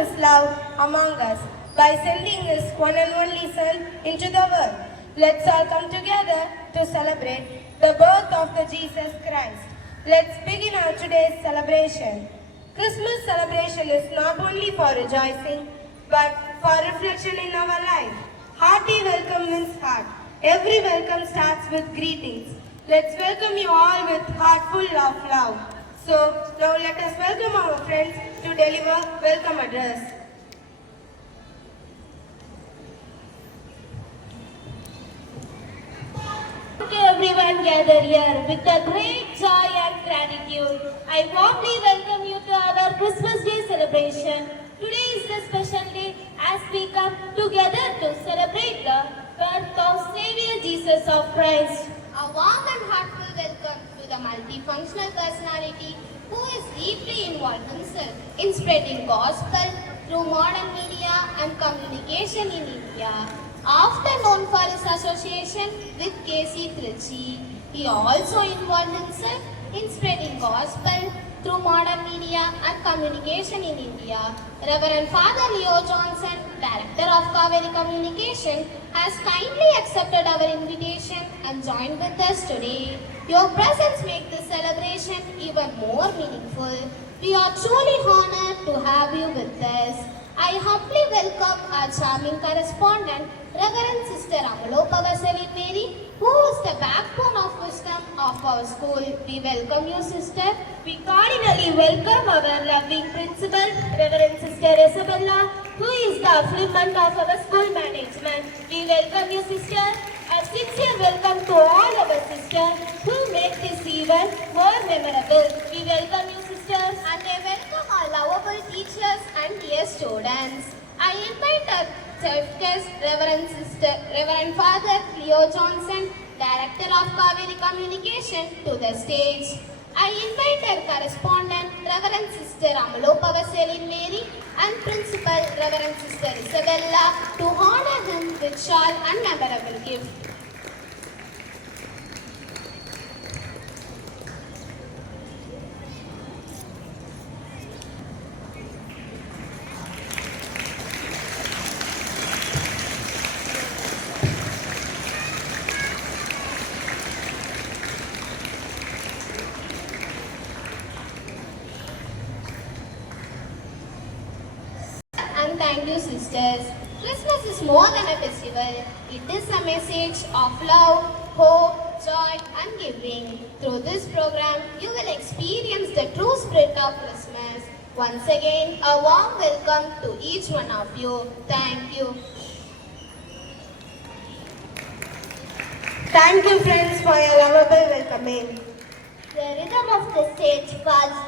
His love among us by sending His one and only Son into the world. Let's all come together to celebrate the birth of the Jesus Christ. Let's begin our today's celebration. Christmas celebration is not only for rejoicing, but for reflection in our life. Hearty welcome means heart. Every welcome starts with greetings. Let's welcome you all with heartful of love. So now let us welcome our friends to deliver welcome address. To everyone gathered here with a great joy and gratitude, I warmly welcome you to our Christmas Day celebration. Today is a special day as we come together to celebrate the birth of Savior Jesus of Christ. A warm and heartful welcome to the multifunctional personality who is deeply involved himself in spreading gospel through modern media and communication in India. Often known for his association with K.C. Trichy, he also involved himself in spreading gospel through modern media and communication in India. Reverend Father Leo Johnson, Director of Kaveri Communication, has kindly accepted our invitation and joined with us today. Your presence makes this celebration even more meaningful. We are truly honored to have you with us. I humbly welcome our charming correspondent, Reverend Sister Amalopava Selin Mary, who is the backbone of wisdom of our school. We welcome you, sister. We cordially welcome our loving principal, Reverend Sister Isabella, who is the affluent of our school management. We welcome you, sister. A sincere welcome to all our sisters who make this event more memorable. We welcome you, sisters. And I welcome our lovable teachers and dear students. I invite our chief guest, Reverend Father Leo Johnson, Director of Kaveri Communication, to the stage. I invite our correspondent, Reverend Sister Amalopava Selin Mary, and Principal, Reverend Sister Isabella, to honor him with shawl and memorable gift. And thank you, sisters. Christmas is more than a festival. It is a message of love, hope, joy, and giving. Through this program, you will experience the true spirit of Christmas. Once again, a warm welcome to each one of you. Thank you. Thank you friends for your lovable welcoming. The rhythm of the stage falls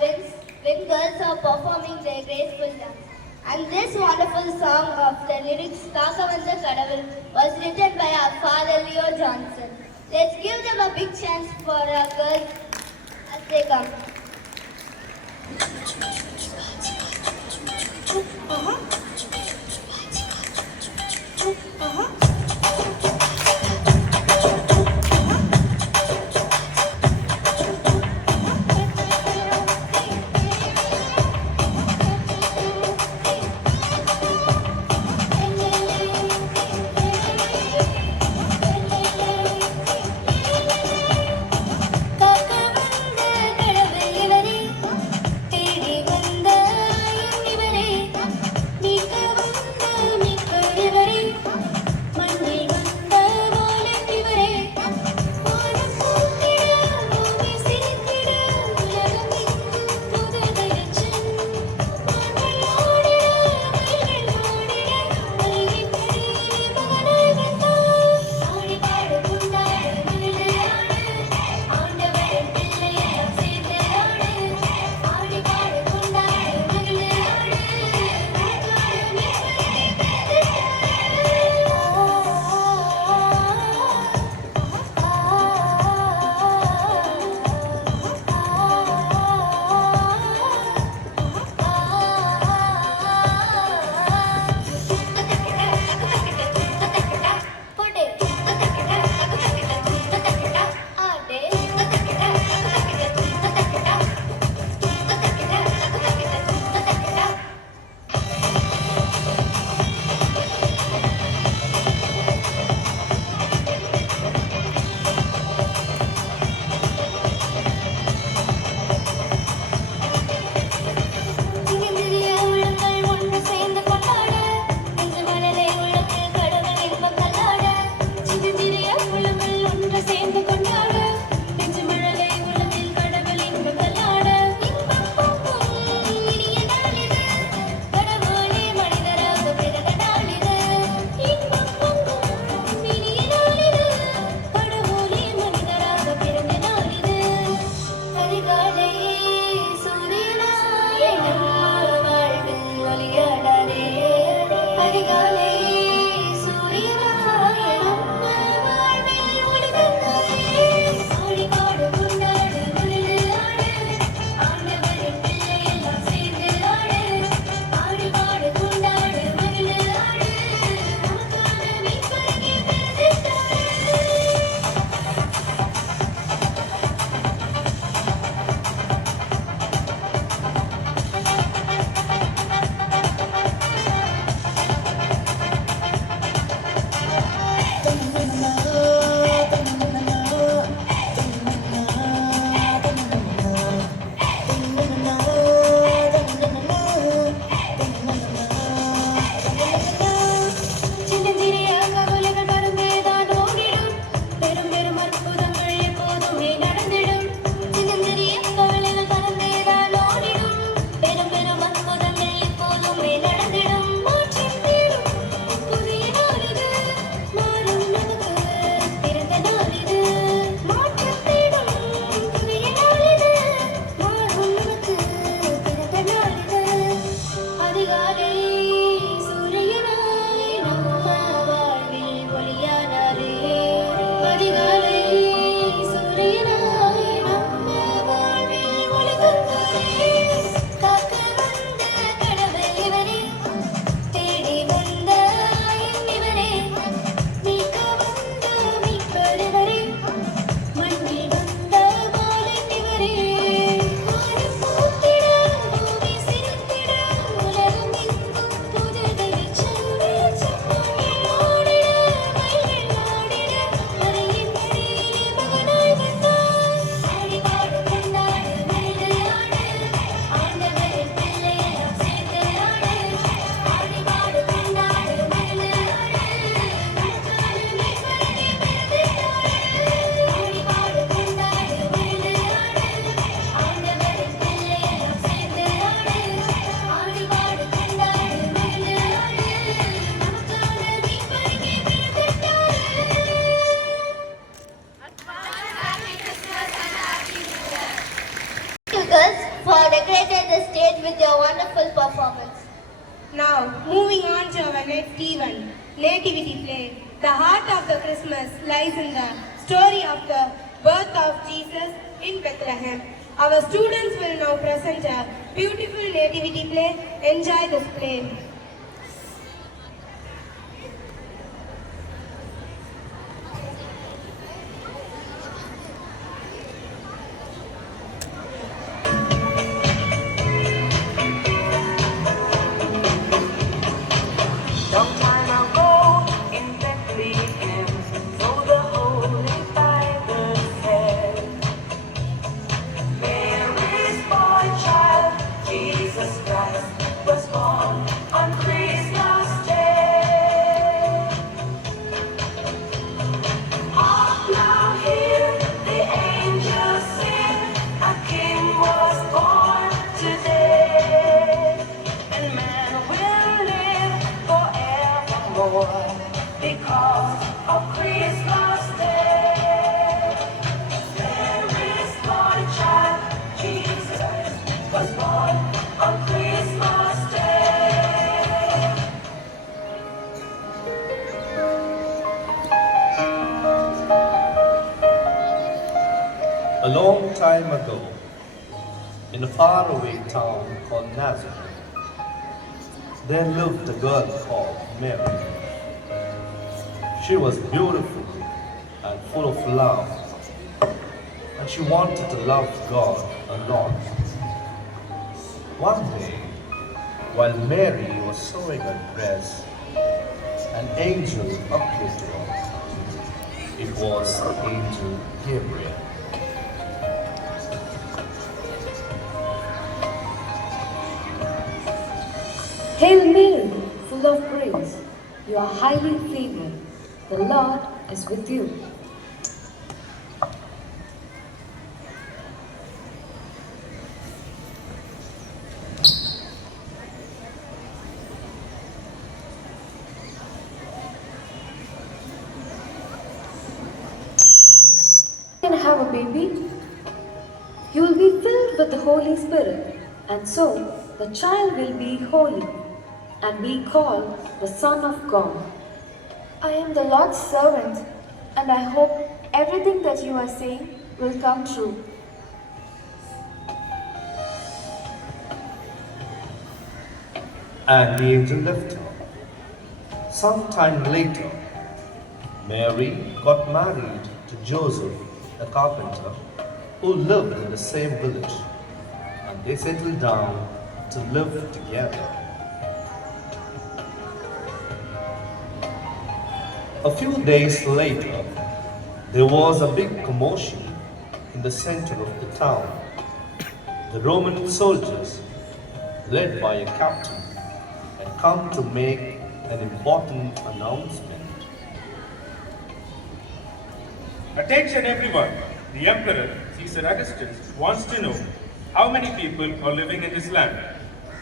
when girls are performing their graceful dance. And this wonderful song of the lyrics Kakavanda Kadavul was written by our father Leo Johnson. Let's give them a big chance for our girls as they come. காக்க வந்த கடவுள் இவரே, தேடி வந்த wonderful performance. Now, moving on to our next event, Nativity Play. The heart of the Christmas lies in the story of the birth of Jesus in Bethlehem. Our students will now present a beautiful nativity play. Enjoy this play. Long time ago in Bethlehem, so the Holy Bible said, Mary's boy child, Jesus Christ, was born on Christmas Day. Hark now, hear the angels sing, a King was born today, and man will live forevermore because of Christmas Day. Mary's boy child, Jesus, was born on Christmas Day. A long time ago, in a faraway town called Nazareth, there lived a girl called Mary. She was beautiful and full of love, and she wanted to love God a lot. One day, while Mary was sewing her dress, an angel appeared to her. It was Angel Gabriel. Hail Mary, full of grace, you are highly favored. The Lord is with you. Can I have a baby? You will be filled with the Holy Spirit, and so the child will be holy and be called the Son of God. I am the Lord's servant, and I hope everything that you are saying will come true. And the angel left her. Some time later, Mary got married to Joseph, a carpenter, who lived in the same village, and they settled down to live together. A few days later, there was a big commotion in the center of the town. The Roman soldiers, led by a captain, had come to make an important announcement. Attention everyone! The Emperor, Caesar Augustus, wants to know how many people are living in this land.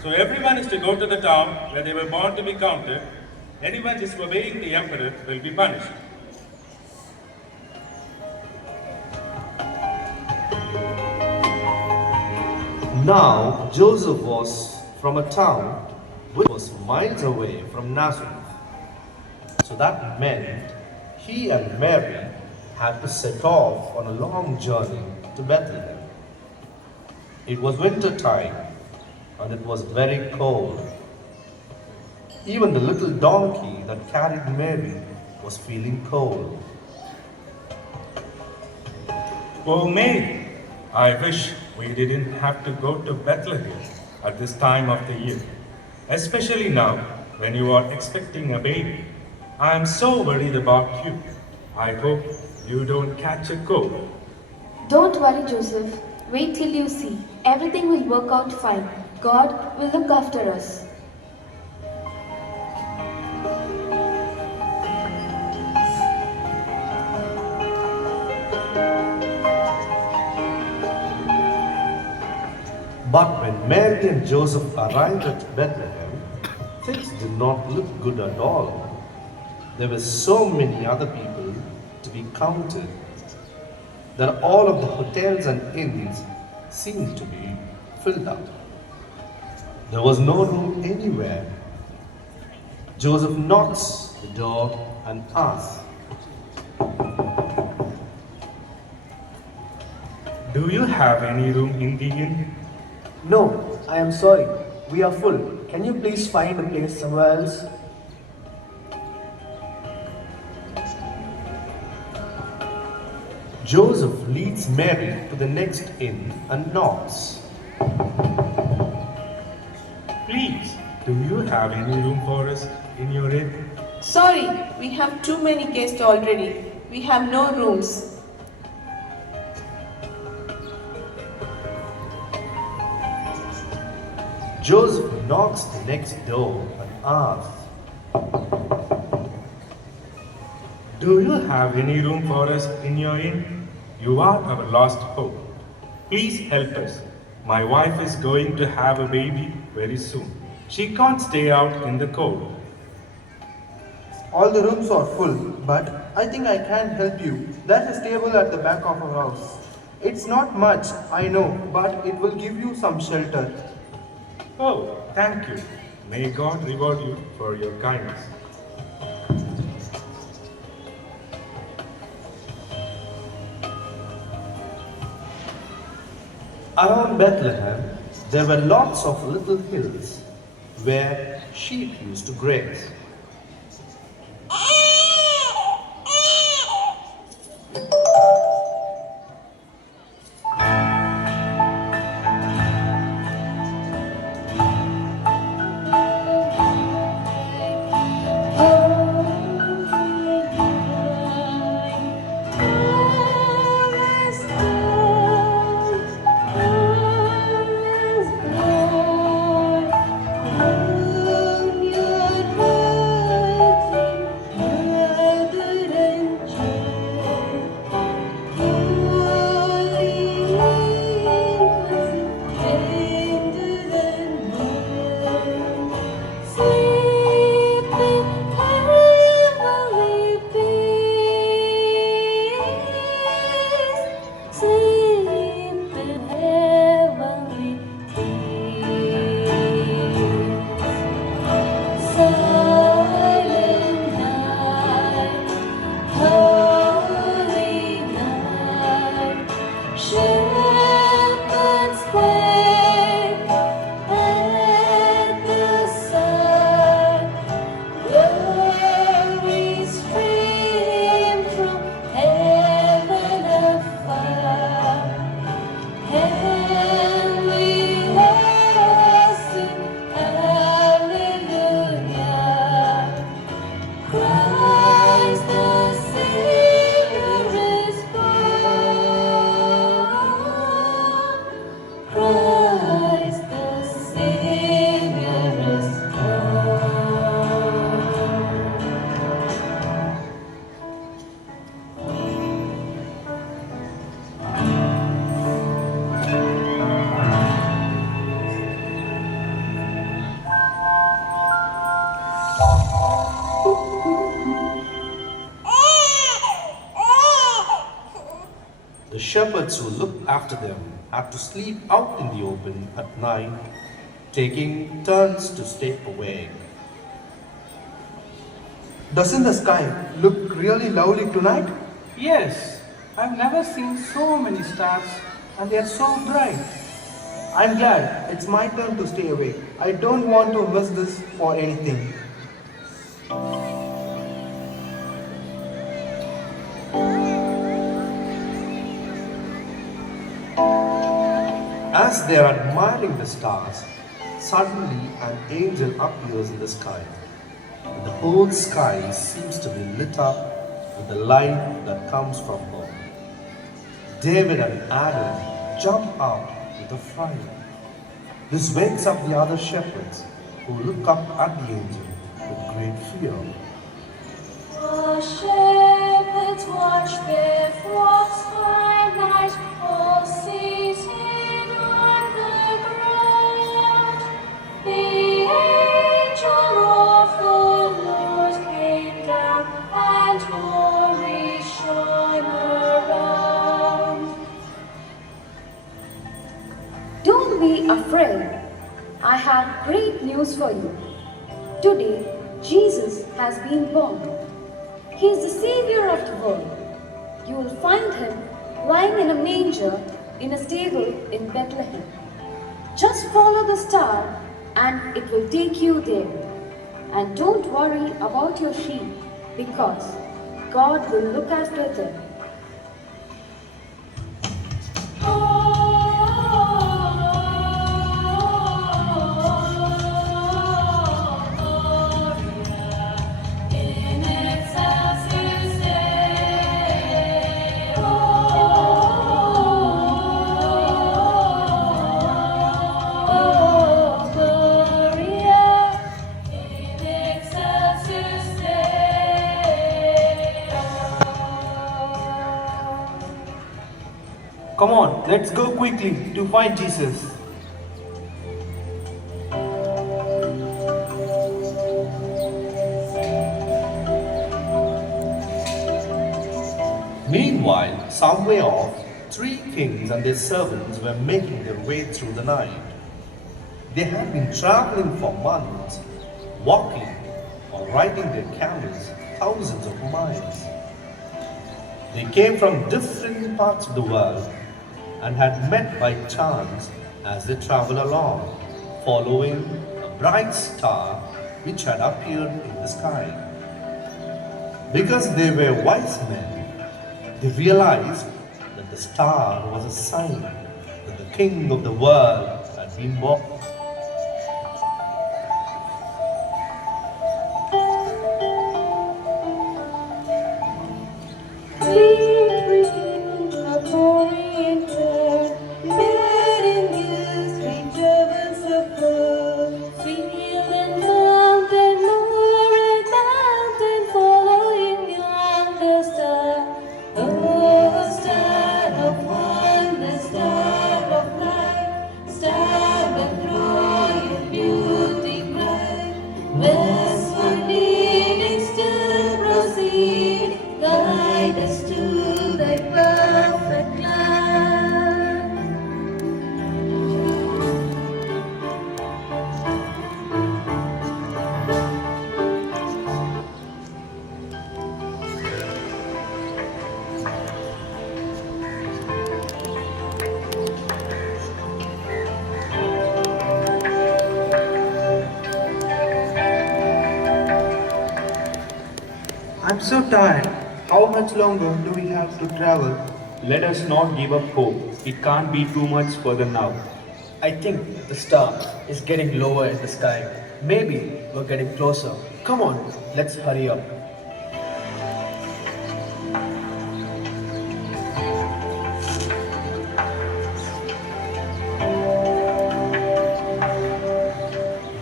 So everyone is to go to the town where they were born to be counted. Anyone disobeying the Emperor will be punished. Now, Joseph was from a town which was miles away from Nazareth. So that meant he and Mary had to set off on a long journey to Bethlehem. It was winter time and it was very cold. Even the little donkey that carried Mary was feeling cold. Oh Mary, I wish we didn't have to go to Bethlehem at this time of the year, especially now when you are expecting a baby. I am so worried about you. I hope you don't catch a cold. Don't worry, Joseph. Wait till you see. Everything will work out fine. God will look after us. But when Mary and Joseph arrived at Bethlehem, things did not look good at all. There were so many other people to be counted that all of the hotels and inns seemed to be filled up. There was no room anywhere. Joseph knocks the door and asks, Do you have any room in the inn? No, I am sorry. We are full. Can you please find a place somewhere else? Joseph leads Mary to the next inn and knocks. Please, do you have any room for us in your inn? Sorry, we have too many guests already. We have no rooms. Joseph knocks the next door and asks, Do you have any room for us in your inn? You are our last hope. Please help us. My wife is going to have a baby very soon. She can't stay out in the cold. All the rooms are full, but I think I can help you. There's a stable at the back of our house. It's not much, I know, but it will give you some shelter. Oh, thank you. May God reward you for your kindness. Around Bethlehem, there were lots of little hills where sheep used to graze. The shepherds who looked after them had to sleep out in the open at night, taking turns to stay awake. Doesn't the sky look really lovely tonight? Yes, I've never seen so many stars and they are so bright. I'm glad it's my turn to stay awake. I don't want to miss this for anything. As they are admiring the stars, suddenly an angel appears in the sky. And the whole sky seems to be lit up with the light that comes from God. David and Adam jump out with a fright. This wakes up the other shepherds who look up at the angel with great fear. The shepherds watch their flocks by night, all seated on the ground. The angel of the Lord came down, and glory shone around. Don't be afraid. I have news for you. Today, Jesus has been born. He is the Savior of the world. You will find him lying in a manger in a stable in Bethlehem. Just follow the star and it will take you there. And don't worry about your sheep because God will look after them. Come on, let's go quickly to find Jesus. Meanwhile, some way off, 3 kings and their servants were making their way through the night. They had been traveling for months, walking or riding their camels thousands of miles. They came from different parts of the world and had met by chance as they traveled along, following a bright star which had appeared in the sky. Because they were wise men, they realized that the star was a sign that the King of the world had been born. I'm so tired. How much longer do we have to travel? Let us not give up hope. It can't be too much further now. I think the star is getting lower in the sky. Maybe we're getting closer. Come on, let's hurry up.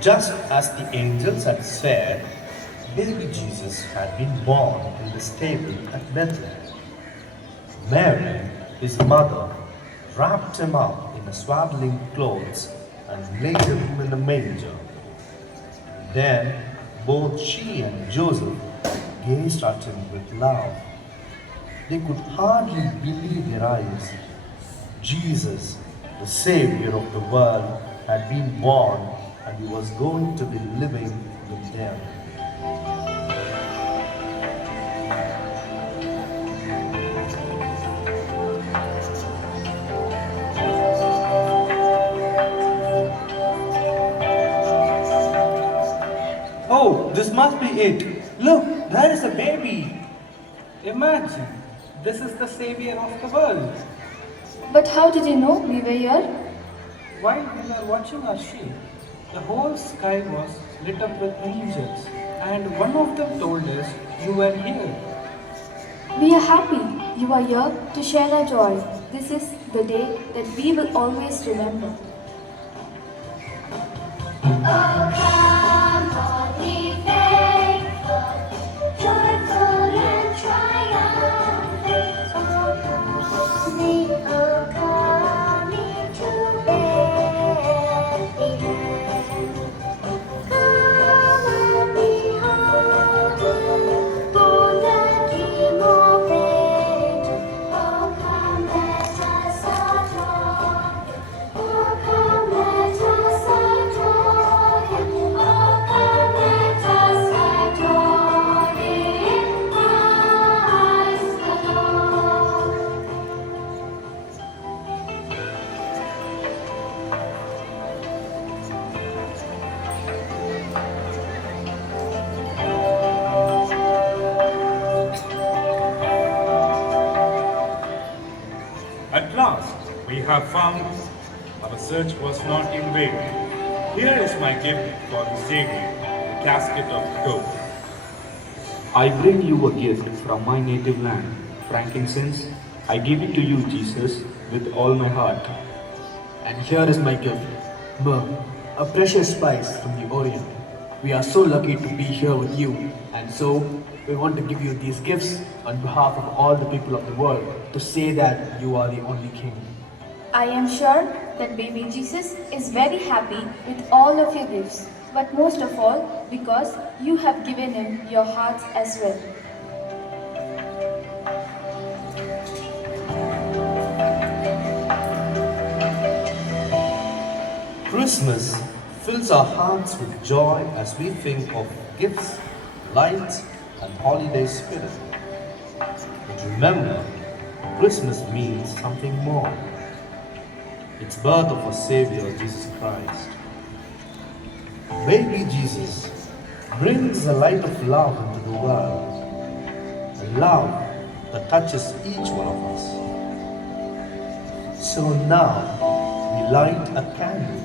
Just as the angels had said, baby Jesus had been born in the stable at Bethlehem. Mary, his mother, wrapped him up in swaddling clothes and laid him in a manger. Then both she and Joseph gazed at him with love. They could hardly believe their eyes. Jesus, the Savior of the world, had been born and he was going to be living with them. Oh, this must be it. Look, there is a baby. Imagine, this is the Savior of the world. But how did you know we were here? While we were watching our sheep, the whole sky was lit up with angels, and one of them told us you were here. We are happy you are here to share our joy. This is the day that we will always remember. Oh, come on, ye faithful, joyful and triumphant. Oh, come ye, to Bethlehem. Come and behold him, born the King of ages. Oh, come, let us adore him. Oh, come, let us adore him. have found our search was not in vain. Here is my gift for the Savior, the casket of gold. I bring you a gift from my native land, frankincense. I give it to you, Jesus, with all my heart. And here is my gift, myrrh, a precious spice from the Orient. We are so lucky to be here with you, and so we want to give you these gifts on behalf of all the people of the world to say that you are the only King. I am sure that baby Jesus is very happy with all of your gifts, but most of all because you have given him your hearts as well. Christmas fills our hearts with joy as we think of gifts, light, and holiday spirit. But remember, Christmas means something more. It's birth of our Savior, Jesus Christ. Baby Jesus brings the light of love into the world, a love that touches each one of us. So now we light a candle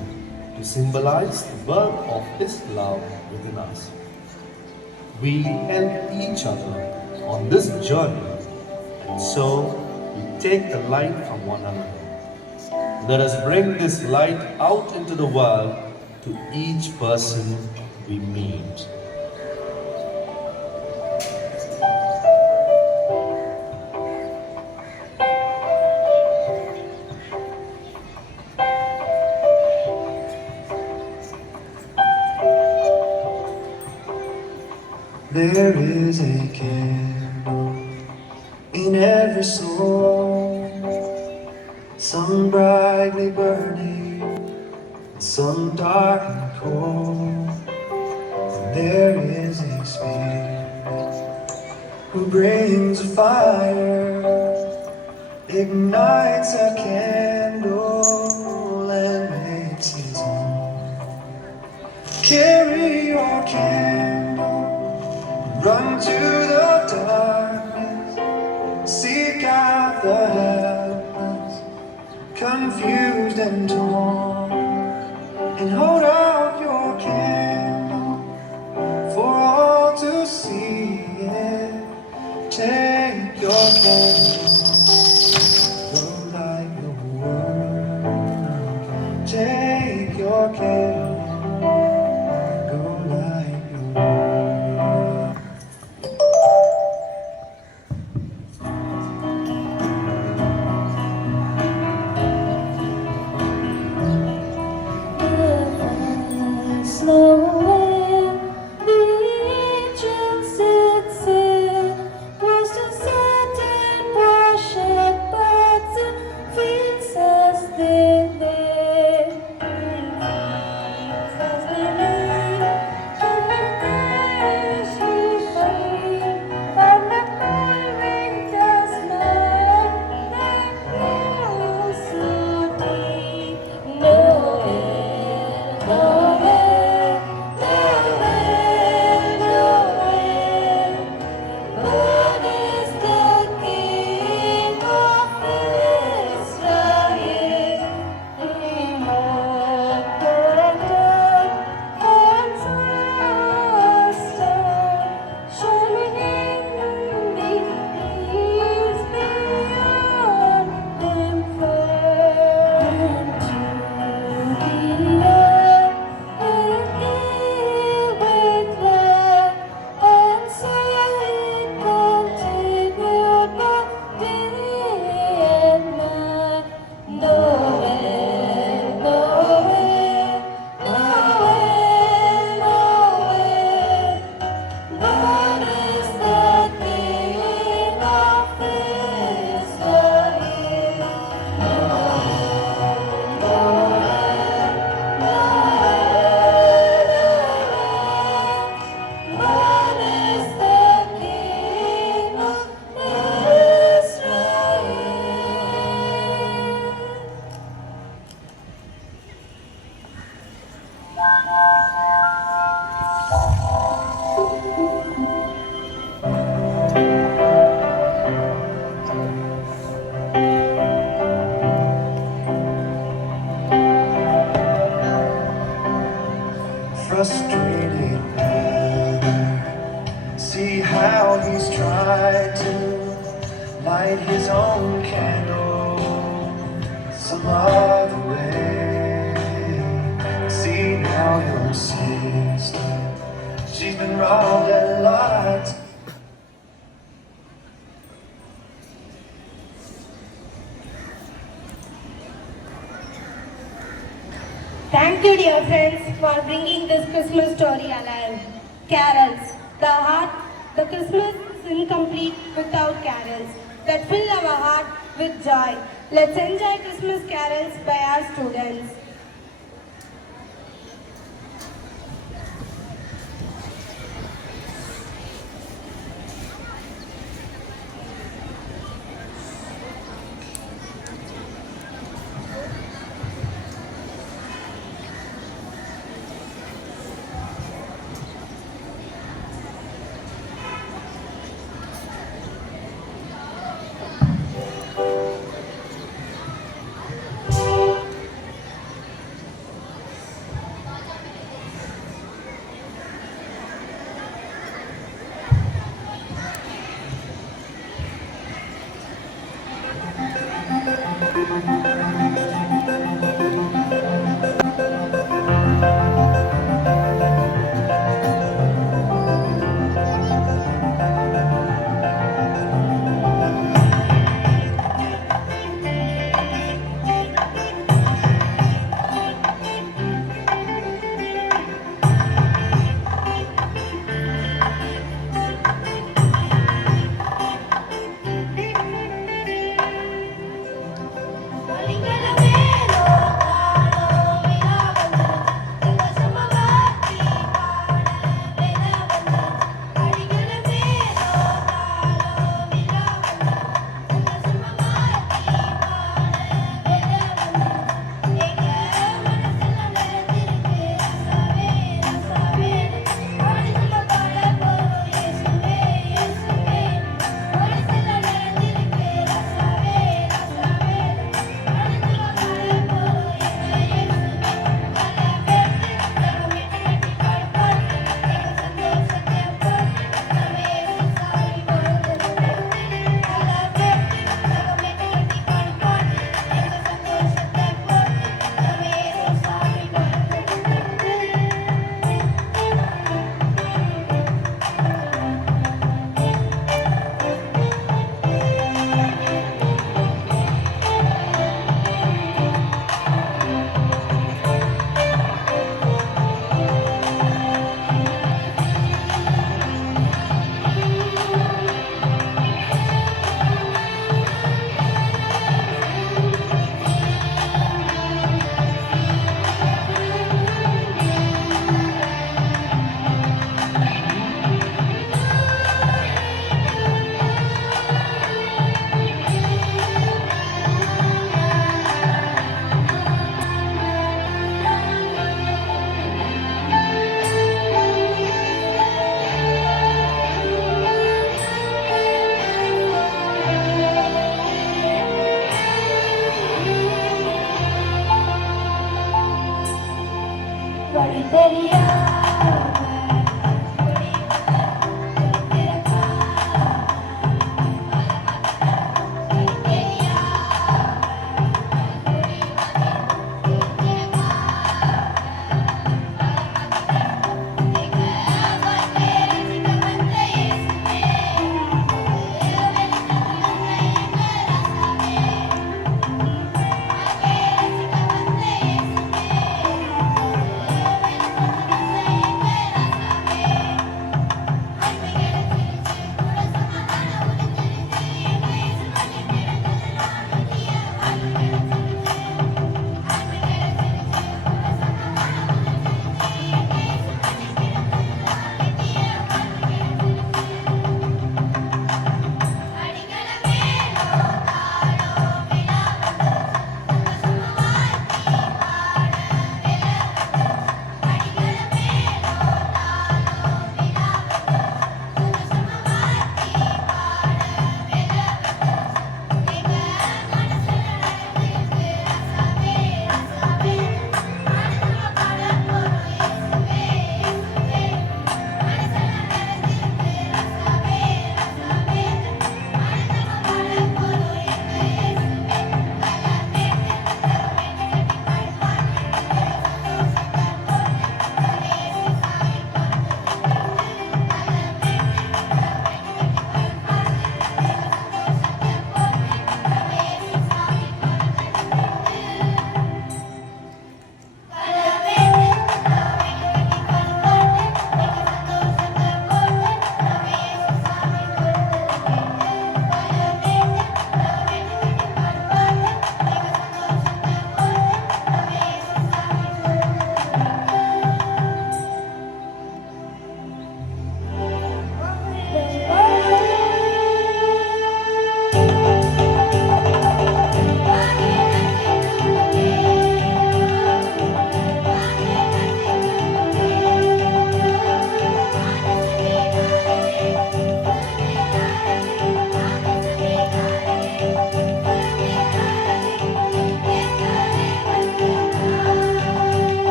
to symbolize the birth of His love within us. We help each other on this journey, and so we take the light from one another. Let us bring this light out into the world to each person we meet. There is a candle in every soul, some brightly burning, and some dark and cold. And there is a spirit who brings a fire, ignites a candle, and makes his own. Carry your candle. Run to the darkness, seek out the helpless, confused and torn, and hold out your candle for all to see it. Take your candle, go light the world. Take your candle, go light the world. The ancient city was to set in tried to light his own candle some other way. See now your sister, she's been robbed and lied. Thank you, dear friends, for bringing this Christmas story alive. Carols, the Christmas is incomplete without carols that fill our heart with joy. Let's enjoy Christmas carols by our students.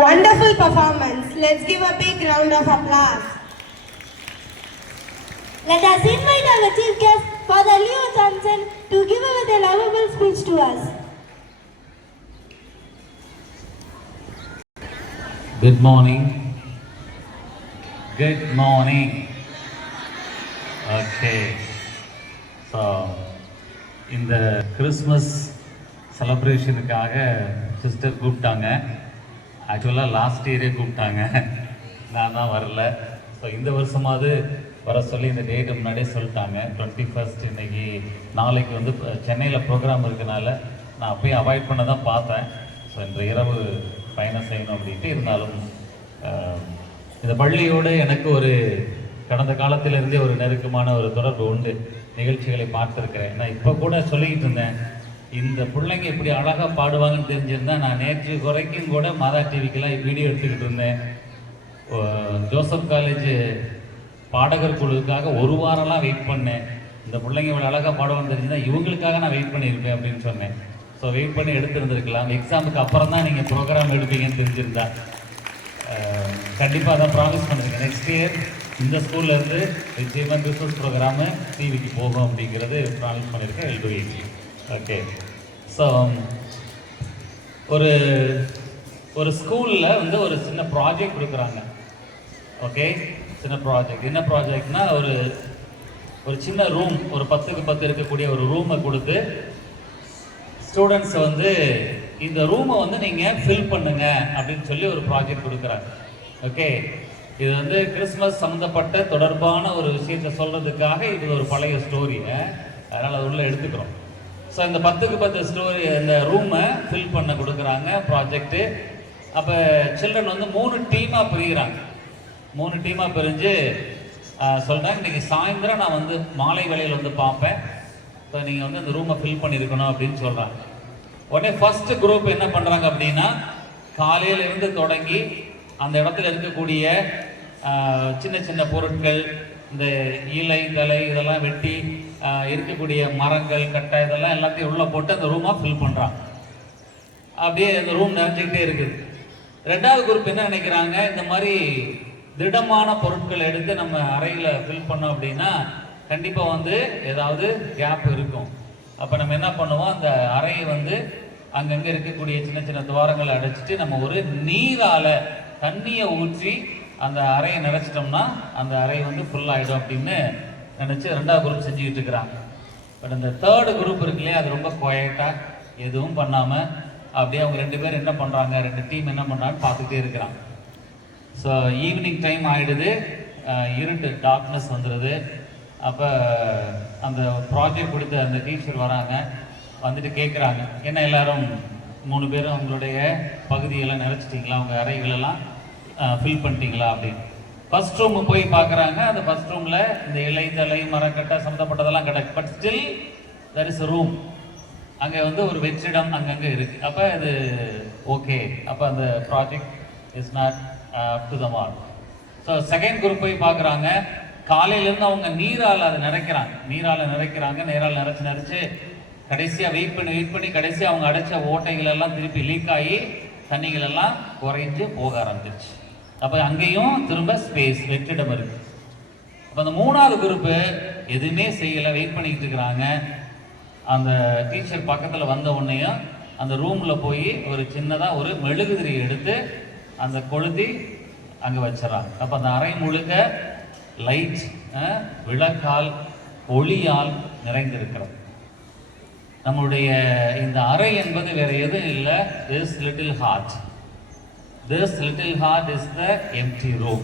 Wonderful performance. Let's give a big round of applause. Let us invite our chief guest, Father Leo Johnson, to give away the lovable speech to us. Good morning. Good morning. Okay. So, இந்த கிறிஸ்மஸ் செலப்ரேஷனுக்காக சிஸ்டர் கூப்பிட்டாங்க. ஆக்சுவலாக லாஸ்ட் இயரே கூப்பிட்டாங்க, நான் தான் வரல. ஸோ இந்த வருஷமாவது வர சொல்லி இந்த டேட்டு முன்னாடியே சொல்லிட்டாங்க. 21 இன்னைக்கு, நாளைக்கு வந்து சென்னையில் ப்ரோக்ராம் இருக்கனால நான் அப்போயும் அவாய்ட் பண்ண தான் பார்த்தேன். ஸோ இன்று இரவு பயணம் செய்யணும் அப்படின்ட்டு. இருந்தாலும் இந்த பள்ளியோடு எனக்கு ஒரு கடந்த காலத்திலிருந்தே ஒரு நெருக்கமான ஒரு தொடர்பு உண்டு. நிகழ்ச்சிகளை பார்த்துருக்கிறேன். நான் இப்போ கூட சொல்லிக்கிட்டு இருந்தேன், இந்த பிள்ளைங்க இப்படி அழகாக பாடுவாங்கன்னு தெரிஞ்சிருந்தா நான் நேற்று குறைக்கும் கூட மாதா டிவிக்கெல்லாம் வீடியோ எடுத்துக்கிட்டு இருந்தேன். ஜோசப் காலேஜ் பாடகர் குழுவுக்காக ஒரு வாரம்லாம் வெயிட் பண்ணேன். இந்த பிள்ளைங்க இவ்வளோ அழகாக பாடுவான்னு தெரிஞ்சுதான் இவங்களுக்காக நான் வெயிட் பண்ணியிருப்பேன் அப்படின்னு சொன்னேன். ஸோ வெயிட் பண்ணி எடுத்துருந்துருக்கலாம். எக்ஸாமுக்கு அப்புறம் தான் நீங்கள் ப்ரோக்ராம் எடுப்பீங்கன்னு தெரிஞ்சிருந்தா கண்டிப்பாக அதான் ப்ராமிஸ் பண்ணிருக்கேன். நெக்ஸ்ட் இயர் இந்த ஸ்கூல்லேருந்து நிச்சயமாக கிறிஸ்மஸ் ப்ரோக்ராமு டிவிக்கு போகும் அப்படிங்கிறது ப்ராமிஸ் பண்ணியிருக்கேன். எல்டுஏஜி. ஓகே. ஸோ ஒரு ஸ்கூலில் வந்து ஒரு சின்ன ப்ராஜெக்ட் கொடுக்குறாங்க. ஓகே, சின்ன ப்ராஜெக்ட். என்ன ப்ராஜெக்ட்னா, ஒரு சின்ன ரூம், ஒரு 10க்கு 10 இருக்கக்கூடிய ஒரு ரூமை கொடுத்து ஸ்டூடெண்ட்ஸை வந்து இந்த ரூமை வந்து நீங்கள் ஃபில் பண்ணுங்க அப்படின்னு சொல்லி ஒரு ப்ராஜெக்ட் கொடுக்குறாங்க. ஓகே, இது வந்து கிறிஸ்மஸ் சம்மந்தப்பட்ட தொடர்பான ஒரு விஷயத்தை சொல்கிறதுக்காக இது ஒரு பழைய ஸ்டோரியை, அதனால் அது உள்ளே எடுத்துக்கிறோம். ஸோ இந்த 10க்கு 10 ஸ்டோரி, இந்த ரூமை ஃபில் பண்ண கொடுக்குறாங்க ப்ராஜெக்ட்டு. அப்போ சில்ட்ரன் வந்து 3 டீமாக பிரிகிறாங்க. 3 டீமாக பிரிஞ்சு சொல்கிறாங்க, இன்றைக்கி சாயந்தரம் நான் வந்து மாலை வேளையில் வந்து பார்ப்பேன், இப்போ நீங்கள் வந்து அந்த ரூமை ஃபில் பண்ணியிருக்கணும் அப்படின்னு சொல்கிறாங்க. உடனே ஃபஸ்ட்டு குரூப் என்ன பண்ணுறாங்க அப்படின்னா, காலையிலேருந்து தொடங்கி அந்த இடத்துல இருக்கக்கூடிய சின்ன சின்ன பொருட்கள், இந்த இலை தலை இதெல்லாம் வெட்டி இருக்கக்கூடிய மரங்கள் கட்டை இதெல்லாம் எல்லாத்தையும் உள்ளே போட்டு அந்த ரூமாக ஃபில் பண்ணுறாங்க. அப்படியே அந்த ரூம் நிறைஞ்சிக்கிட்டே இருக்குது. 2வது குரூப் என்ன நினைக்கிறாங்க, இந்த மாதிரி திடமான பொருட்கள் எடுத்து நம்ம அறையில் ஃபில் பண்ணோம் அப்படின்னா கண்டிப்பாக வந்து ஏதாவது கேப் இருக்கும். அப்போ நம்ம என்ன பண்ணுவோம், அந்த அறையை வந்து அங்கங்கே இருக்கக்கூடிய சின்ன சின்ன துவாரங்களை அடைச்சிட்டு நம்ம ஒரு நீரால் தண்ணியை ஊற்றி அந்த அறையை நிறச்சிட்டோம்னா அந்த அறை வந்து ஃபுல் ஆகிடும் அப்படின்னு நினச்சி 2வது குரூப் செஞ்சுக்கிட்டு இருக்கிறாங்க. பட் இந்த 3rd குரூப் இருக்கு இல்லையா, அது ரொம்ப குவைட்டாக எதுவும் பண்ணாமல் அப்படியே அவங்க 2 பேர் என்ன பண்ணுறாங்க, 2 டீம் என்ன பண்ணுறாங்கன்னு பார்த்துக்கிட்டே இருக்கிறாங்க. ஸோ ஈவினிங் டைம் ஆகிடுது, இருட்டு, டார்க்னஸ் வந்துடுது. அப்போ அந்த ப்ராஜெக்ட் கொடுத்த அந்த டீச்சர் வராங்க, வந்துட்டு கேட்குறாங்க, என்ன எல்லாரும் 3 பேரும் உங்களுடைய பகுதியெல்லாம் நிறச்சிட்டிங்களா, அவங்க அறைகளெல்லாம் ஃபில் பண்ணிட்டீங்களா அப்படின்னு. ஃபர்ஸ்ட் ரூம் போய் பார்க்குறாங்க. அந்த ஃபர்ஸ்ட் ரூமில் இந்த இலை தலை மரக்கட்டை சம்மந்தப்பட்டதெல்லாம் கிடக்கு. But still there is a room, அங்கே வந்து ஒரு வெற்றிடம் அங்கங்கே இருக்குது. அப்போ அது ஓகே, அப்போ அந்த project is not up to the mark. So second group போய் பார்க்குறாங்க. காலையிலேருந்து அவங்க நீரால் அதை நிறைக்கிறாங்க, நீரால் நிறைச்சு கடைசியாக வெயிட் பண்ணி கடைசியாக அவங்க அடைச்ச ஓட்டைகள் எல்லாம் திருப்பி லீக் ஆகி தண்ணிகள் எல்லாம் குறைஞ்சு போக ஆரம்பிச்சிருச்சு. அப்போ அங்கேயும் திரும்ப ஸ்பேஸ், வெற்றிடம் இருக்கு. அப்போ அந்த 3வது குரூப்பு எதுவுமே செய்யலை, வெயிட் பண்ணிக்கிட்டு இருக்கிறாங்க. அந்த டீச்சர் பக்கத்தில் வந்த உடனேயும் அந்த ரூமில் போய் ஒரு சின்னதாக ஒரு மெழுகுதிரி எடுத்து அந்த கொளுத்தி அங்கே வச்சிடறாங்க. அப்போ அந்த அறை முழுக்க லைட், விளக்கால், ஒளியால் நிறைந்திருக்கிறது. நம்முடைய இந்த அறை என்பது வேற எதுவும் இல்லை, this little heart is the empty room.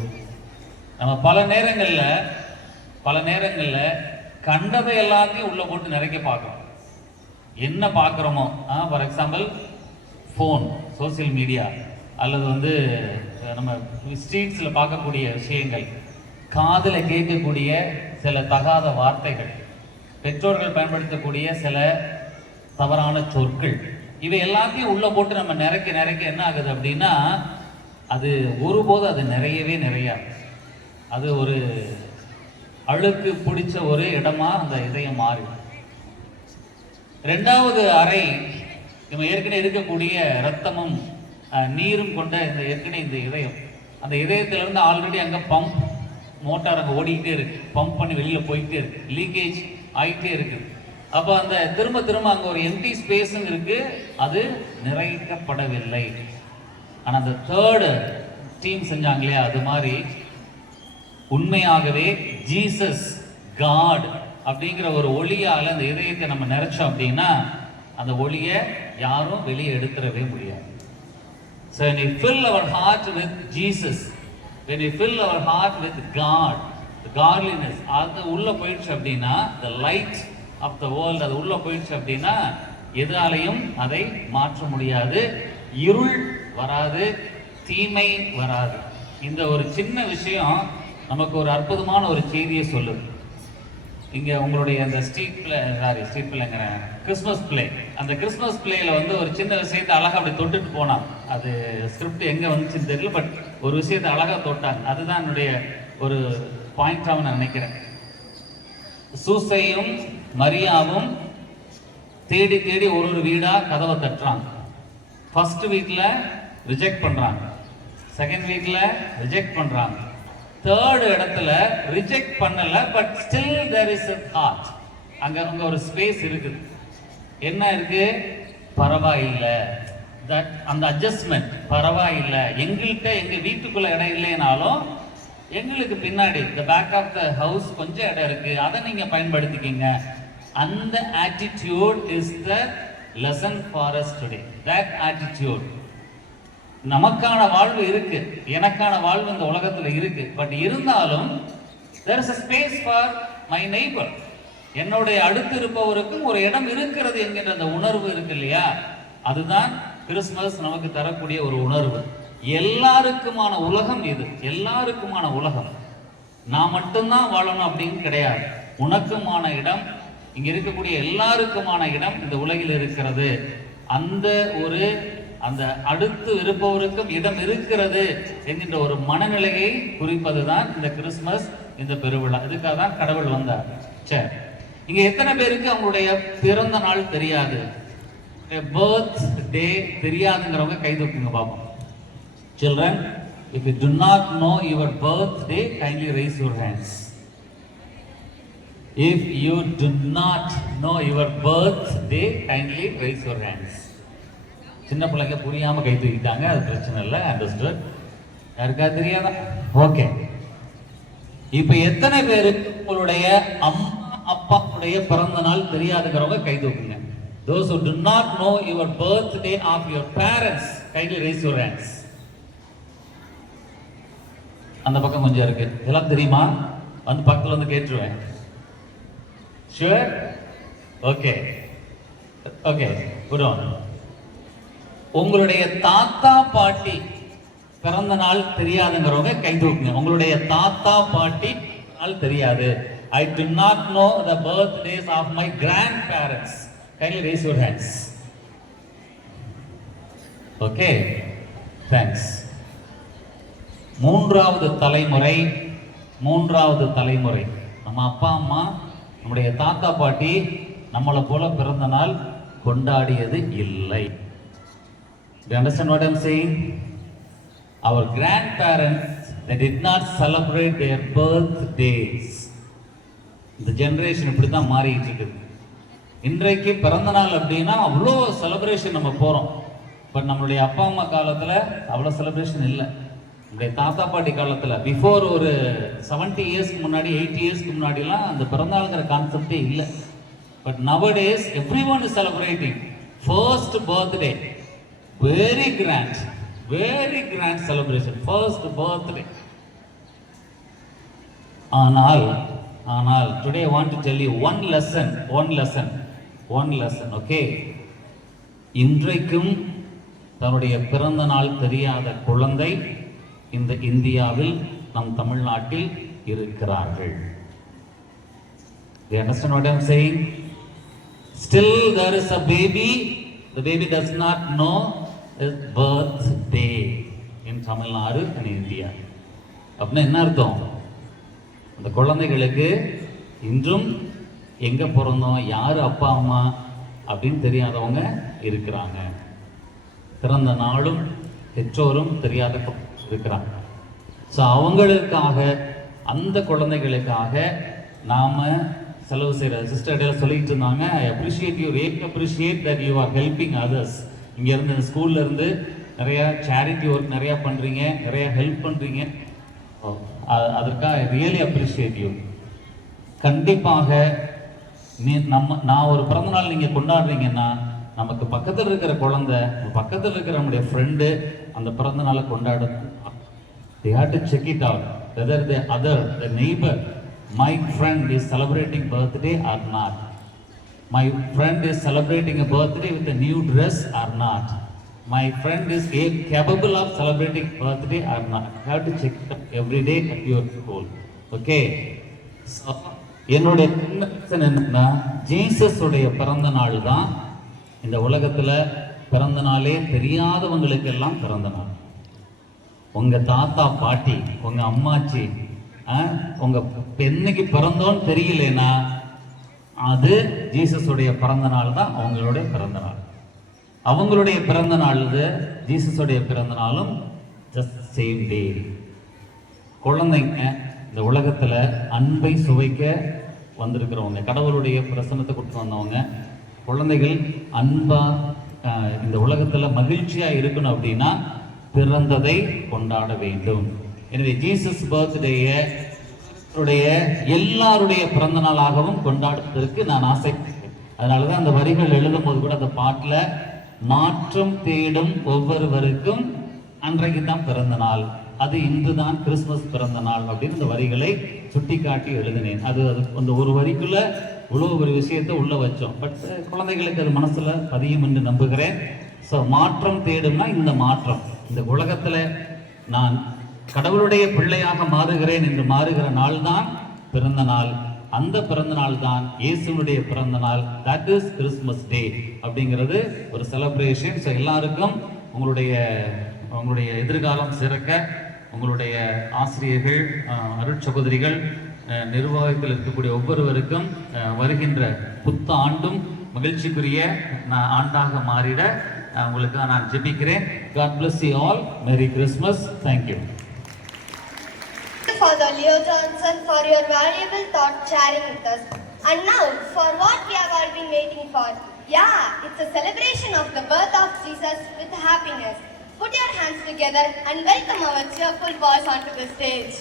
நம்ம பல நேரங்களில் கண்டதை எல்லாத்தையும் உள்ள போட்டு நிறைக்க பார்க்குறோம். என்ன பார்க்குறோமோ, for example phone, social media, அல்லது வந்து நம்ம ஸ்ட்ரீட்ஸில் பார்க்கக்கூடிய விஷயங்கள், காதில் கேட்கக்கூடிய சில தகாத வார்த்தைகள், பெற்றோர்கள் பயன்படுத்தக்கூடிய சில தவறான சொற்கள், இவை எல்லாத்தையும் உள்ள போட்டு நம்ம நிறைக்க என்ன ஆகுது அப்படின்னா, அது ஒருபோதும் அது நிறையாது. அது ஒரு அழுக்கு பிடிச்ச ஒரு இடமா அந்த இதயம் மாறும். 2வது அறை நம்ம ஏற்கனவே இருக்கக்கூடிய இரத்தமும் நீரும் கொண்ட இந்த ஏற்கனவே இந்த இதயம், அந்த இதயத்திலிருந்து ஆல்ரெடி அங்கே பம்ப் மோட்டார் அங்கே ஓடிக்கிட்டே இருக்கு, பம்ப் பண்ணி வெளியில் போயிட்டே இருக்கு, லீக்கேஜ் ஆகிட்டே இருக்குது. அப்போ அந்த திரும்ப திரும்ப அங்கே ஒரு எம்டி ஸ்பேஸும் இருக்கு, அது நிறைக்கப்படவில்லை. ஆனால் அந்த தேர்டு டீம் செஞ்சாங்க இல்லையா, அது மாதிரி உண்மையாகவே ஜீசஸ் காட் அப்படிங்கிற ஒரு ஒளியால் அந்த இதயத்தை நம்ம நிறைச்சோம் அப்படின்னா அந்த ஒளியை யாரும் வெளியே எடுத்துடவே முடியாது. So when we fill our heart with Jesus, when we fill our heart with God, the godliness, அது உள்ள போயிடுச்சு அப்படின்னா, the light of the world அது உள்ள போயிடுச்சு அப்படின்னா எதாலையும் அதை மாற்ற முடியாது, இருள் வராது, தீமை வராது. இந்த ஒரு சின்ன விஷயம் நமக்கு ஒரு அற்புதமான ஒரு செய்தியை சொல்லுது. இங்கே உங்களுடைய அந்த ஸ்ட்ரீட் பிளேங்கிற கிறிஸ்மஸ் பிளே, அந்த கிறிஸ்மஸ் பிளேயில் வந்து ஒரு சின்ன விஷயத்தை அழகாக அப்படி தொட்டுட்டு போனான். அது ஸ்கிரிப்ட் எங்கே வந்துச்சுன்னு தெரியல, பட் ஒரு விஷயத்தை அழகாக தொட்டாங்க. அதுதான் என்னுடைய ஒரு பாயிண்டாக நான் நினைக்கிறேன். சூசையும் மரியாவும் தேடி தேடி ஒரு வீடாக கதவை தட்டுறாங்க. ஃபர்ஸ்ட் வீட்டில் ரிஜெக்ட் பண்ணுறாங்க, செகண்ட் வீட்டில் ரிஜெக்ட் பண்ணுறாங்க, தேர்ட் இடத்துல ரிஜெக்ட் பண்ணல, but still there is a thought. அங்க ஒரு ஸ்பேஸ் இருக்குது. என்ன இருக்கு? பரவாயில்லை, தட் அந்த அட்ஜஸ்ட்மெண்ட் பரவாயில்லை, எங்கள்கிட்ட எங்க வீட்டுக்குள்ள இடம் இல்லைனாலும் எங்களுக்கு பின்னாடி the back of the house கொஞ்சம் இடம் இருக்கு, அதை நீங்க பயன்படுத்திக்கிங்க. அந்த attitude is the lesson for us today. That attitude. நமக்கான வாழ்வு இருக்கு, எனக்கான வாழ்வு இந்த உலகத்துல இருக்கு, பட் இருந்தாலும் there is a space for my neighbor. என்னுடைய அடுத்து இருப்பவருக்கும் ஒரு இடம் இருக்கிறது என்கின்ற அந்த உணர்வு இருக்கு இல்லையா, அதுதான் கிறிஸ்மஸ் நமக்கு தரக்கூடிய ஒரு உணர்வு. எல்லாருக்குமான உலகம் இது, எல்லாருக்குமான உலகம். நான் மட்டும்தான் வாழணும் அப்படின்னு கிடையாது. உனக்குமான இடம், இங்க இருக்கக்கூடிய எல்லாருக்குமான இடம் இந்த உலகில் இருக்கிறது. அந்த அடுத்து இருப்பவருக்கும் இடம் இருக்கிறது என்கின்ற ஒரு மனநிலையை குறிப்பதுதான் இந்த கிறிஸ்மஸ், இந்த பெருவிழா. இதுக்காக தான் கடவுள் வந்தார். சரி, இங்க எத்தனை பேருக்கு அவங்களுடைய பிறந்த நாள் தெரியாது, பர்த் டே தெரியாதுங்கிறவங்க கை தூக்குங்க பாப்போம். Children, if you do not know your birthday, kindly raise your hands. If you do not know your birthday, kindly raise your hands. சின்ன பிள்ளைங்க புரியாம கை தூக்கிட்டாங்க, அது பிரச்சனை இல்லை, அண்டர்ஸ்டுட். யாருக்கா தெரியாதா? ஓகே. இப்ப எத்தனை பேருக்கு உங்களுடைய அம்மா அப்பாவுடைய பிறந்த நாள் தெரியாதுங்கிறவங்க கை தூக்குங்க. Those who do not know your birthday of your parents, kindly raise your hands. அந்த பக்கம் கொஞ்சம் இருக்கு, இதெல்லாம் தெரியுமா? வந்து பக்கத்துல வந்து கேட்டுருவேன். Sure? Okay. Okay, good on. உங்களுடைய தாத்தா பாட்டி பிறந்த நாள் தெரியாதுங்கிறவங்க கை தூக்குங்க. உங்களுடைய தாத்தா பாட்டி நாள் தெரியாது. I do not know the birthdays of my grandparents. Kindly raise your hands. Okay, thanks. மூன்றாவது தலைமுறை நம்ம அப்பா அம்மா, நம்முடைய தாத்தா பாட்டி நம்மளை போல பிறந்த நாள் கொண்டாடியது இல்லை. Do you understand what I'm saying? Our grandparents, they did not celebrate their birthdays. இந்த ஜெனரேஷன் இப்படி தான் மாறிட்டு இருக்குது. இன்றைக்கு பிறந்த நாள் அப்படின்னா அவ்வளோ செலிப்ரேஷன் நம்ம போகிறோம். பட் நம்மளுடைய அப்பா அம்மா காலத்தில் அவ்வளோ செலிப்ரேஷன் இல்லை. நம்முடைய தாத்தா பாட்டி காலத்தில் பிஃபோர் ஒரு 70 இயர்ஸ்க்கு முன்னாடி, 80 இயர்ஸ்க்கு முன்னாடிலாம் அந்த பிறந்தநாளுங்கிற கான்செப்டே இல்லை. But nowadays everyone is celebrating first birthday. Very grand celebration, first birthday. ஆனால் today I want to tell you one lesson, okay? இன்றைக்கும் தன்னுடைய பிறந்த நாள் தெரியாத குழந்தை இந்த இந்தியாவில், நம் தமிழ்நாட்டில் இருக்கிறார்கள். Do you understand what I am saying? Still there is a baby, the baby does not know his birthday in Tamil Nadu and India. அப்படின்னா என்ன அர்த்தம்? அந்த குழந்தைகளுக்கு இன்றும் எங்க பிறந்தோம், யாரு அப்பா அம்மா அப்படின்னு தெரியாதவங்க இருக்கிறாங்க. பிறந்த நாளும் பெற்றோரும் தெரியாத இருக்கிறாங்க. ஸோ அவங்களுக்காக, அந்த குழந்தைகளுக்காக நாம் செலவு செய்கிற சிஸ்டர் இடையில சொல்லிட்டு இருந்தாங்க, I appreciate you, really appreciate that you are helping others. இங்கேருந்து இந்த ஸ்கூல்லேருந்து நிறையா சேரிட்டி ஒர்க் நிறையா பண்ணுறீங்க, நிறையா ஹெல்ப் பண்ணுறீங்க. அதற்காக ஐ ரியலி அப்ரிஷியேட் யூ. கண்டிப்பாக நான் ஒரு பிறந்தநாள் நீங்கள் கொண்டாடுறீங்கன்னா, நமக்கு பக்கத்தில் இருக்கிற குழந்தை, பக்கத்தில் இருக்கிற நம்முடைய ஃப்ரெண்டு அந்த பிறந்தநாளை கொண்டாட, they have to check it out whether the neighbor, my friend is celebrating birthday or not, my friend is celebrating a birthday with a new dress or not, my friend is capable of celebrating birthday or not. You have to check it out every day at your school. Okay, so என்னுடைய என்னன்னா, ஜீசஸ் உடைய பிறந்த நாள் தான் இந்த உலகத்துல பிறந்த நாளே தெரியாதவங்களுக்கு எல்லாம் பிறந்த நாள். உங்க தாத்தா பாட்டி, உங்க அம்மாச்சி, உங்க என்னைக்கு பிறந்தோன்னு தெரியலனா அது ஜீசஸுடைய பிறந்த நாள் தான் அவங்களுடைய பிறந்த நாள். அவங்களுடைய பிறந்த நாள் ஜீசஸுடைய பிறந்த நாளும் ஜஸ்ட் சேம் டே. குழந்தைங்க இந்த உலகத்துல அன்பை சுவைக்க வந்திருக்கிறவங்க, கடவுளுடைய பிரசன்னத்தை கொடுத்து வந்தவங்க. குழந்தைகள் அன்பா இந்த உலகத்துல மகிழ்ச்சியா இருக்கணும் அப்படின்னா பிறந்ததை கொண்டாட வேண்டும். எனவே ஜீசஸ் பர்த்டேயை எல்லாருடைய பிறந்த நாளாகவும் கொண்டாடுவதற்கு நான் ஆசைப்படுகிறேன். அதனாலதான் அந்த வரிகள் எழுதும் போது கூட அந்த பாட்டுல மாற்றம் தேடும் ஒவ்வொருவருக்கும் அன்றைக்கு தான் பிறந்த நாள், அது இன்றுதான் கிறிஸ்துமஸ் பிறந்த நாள் அப்படின்னு இந்த வரிகளை சுட்டி காட்டி எழுதினேன். அது அந்த ஒரு வரிக்குள்ள இவ்வளோ ஒரு விஷயத்தை உள்ள வச்சோம். பட் குழந்தைகளுக்கு அது மனசுல பதியும் என்று நம்புகிறேன். ஸோ மாற்றம் தேடும்னா இந்த மாற்றம், இந்த உலகத்துல நான் கடவுளுடைய பிள்ளையாக மாறுகிறேன் என்று மாறுகிற நாள் தான் பிறந்த நாள். அந்த பிறந்த நாள் தான் இயேசுனுடைய பிறந்த நாள். தட் இஸ் கிறிஸ்துமஸ் டே அப்படிங்கிறது ஒரு செலிப்ரேஷன். ஸோ எல்லாருக்கும் உங்களுடைய எதிர்காலம் சிறக்க, உங்களுடைய ஆசிரியர்கள், அருட்சகோதரிகள், நிர்வாகத்தில் இருக்கக்கூடிய ஒவ்வொருவருக்கும் வருகின்ற புத்த ஆண்டும் மகிழ்ச்சிக்குரிய ஆண்டாக மாறிட உங்களுக்காக நான் ஜெபிக்கிறேன். God bless you all. Merry Christmas. Thank you. Father Leo Johnson, for your valuable thought sharing with us. And now, for what we have all been waiting for. Yeah, it's a celebration of the birth of Jesus with happiness. Put your hands together and welcome our cheerful boys onto the stage.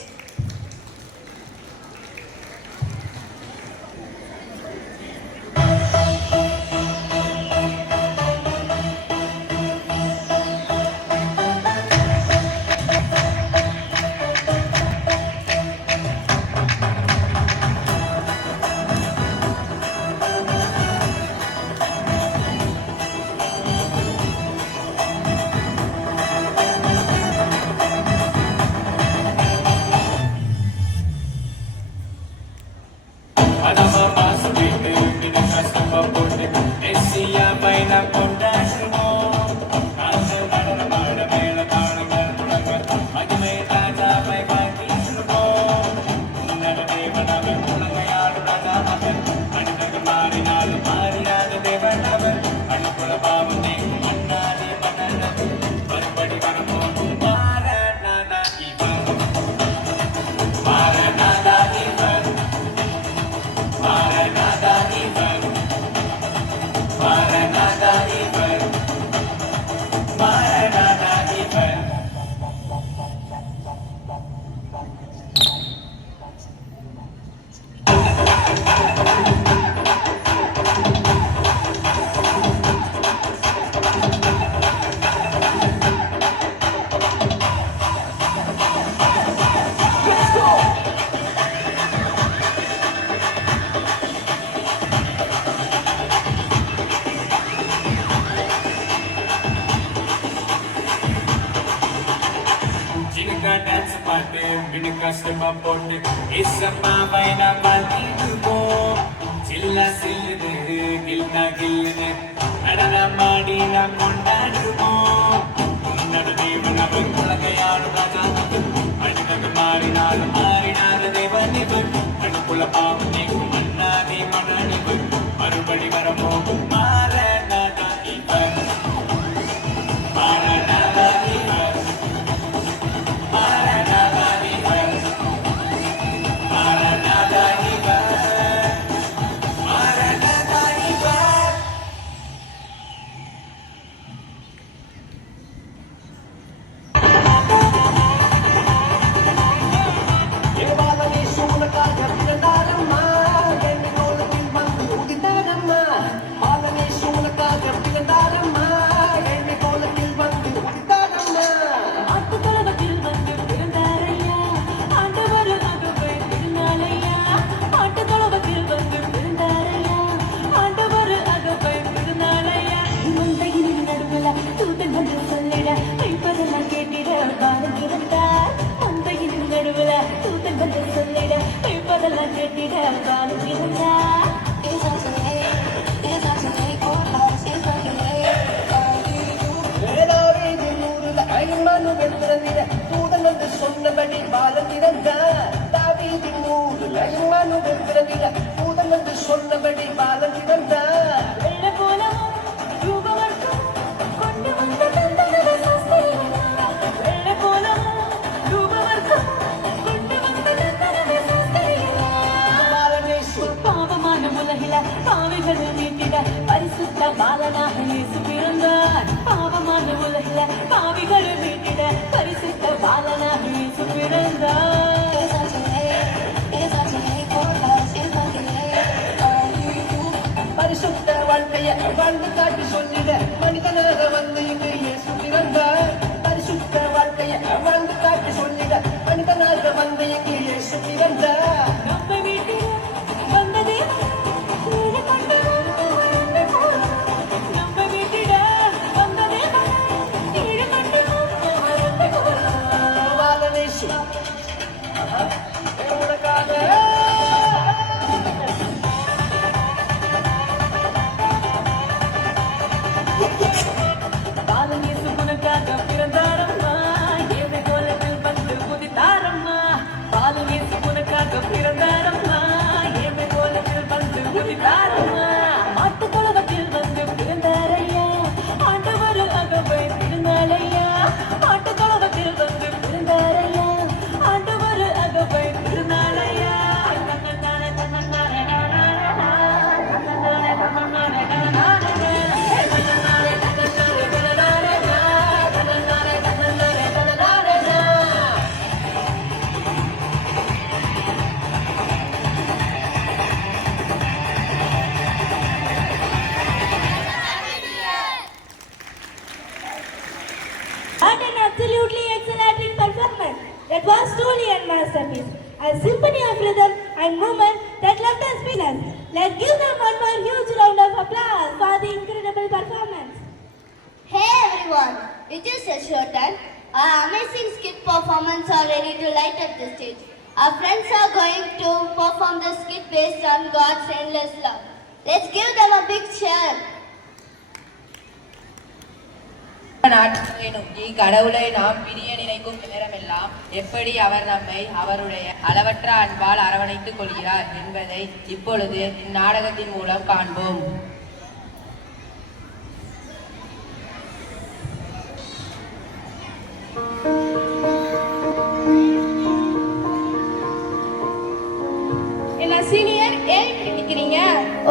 Maranatha, வீட்டிட பாலம் இருந்தா சொன்னபடி பாலம் இறந்தார் தாவீதின் ஊரில் மனுவின் பிறவில பூதம் என்று சொன்னபடி பாலம் இறந்தார் வெள்ள போலவும் ரூபவர்க்கம் கொண்டு வந்த தந்தனவ சாஸ்திரியா வெள்ள போலவும் ரூபவர்க்கம் கொண்டு வந்த தந்தனவ சாஸ்திரியா பாவமான உலகில பாவிகள் மீட்டிட பரிசுத்த பாலனாக இயேசு பிறந்தார் பாவமான உலகில பாவிகள் மீட்டிட பரிசுத்த பாலனாக இயேசு பிறந்தார் பரிசுத்த வாழ்க்கைய வாழ்ந்து காட்டி சொல்லிட மனிதனாக வந்து இங்கு இயேசு பிறந்தார் பரிசுத்த வாழ்க்கைய வாழ்ந்து காட்டி சொல்லிட மனிதனாக வந்து இங்கு இயேசு பிறந்தார் நம்ம வீட்டில் வந்ததே நம்ம வீட்டிட வந்ததே பாலனேசு உனக்காக பாலனேசு உனக்காக பிறந்தாரம்மா ஏழை கோலத்தில் வந்து குதித்தாரம்மா பாலனேசு உனக்காக பிறந்தாரம்மா ஏழை கோலத்தில் வந்து குதித்தாரம்மா மாட்டு குலகத்தில் வந்து பிறந்தாரையா ஆண்டவர் அகவை திருநாளையா மாட்டு குலகத்தில் வந்து பிறந்தாரையா ஆண்டவர் அகவை திருநாளையா What an absolutely exhilarating performance! That was truly a masterpiece. A symphony of rhythm and movement that left us speechless. Let's give them one more huge round of applause for the incredible performance. Hey everyone, it is Yashodan. Our amazing skit performance are ready to light up the stage. Our friends are going to perform the skit based on God's endless love. Let's give them a big cheer. நாட்களை நோக்கி கடவுளை நாம் பிரிய நினைக்கும் நேரமெல்லாம் எப்படி அவர் நம்மை அவருடைய அளவற்ற அன்பால் அரவணைத்துக் கொள்கிறார் என்பதை இப்பொழுது இந்நாடகத்தின் மூலம் காண்போம். என்ன சீனியர் ஏன் நிக்கிறீங்க?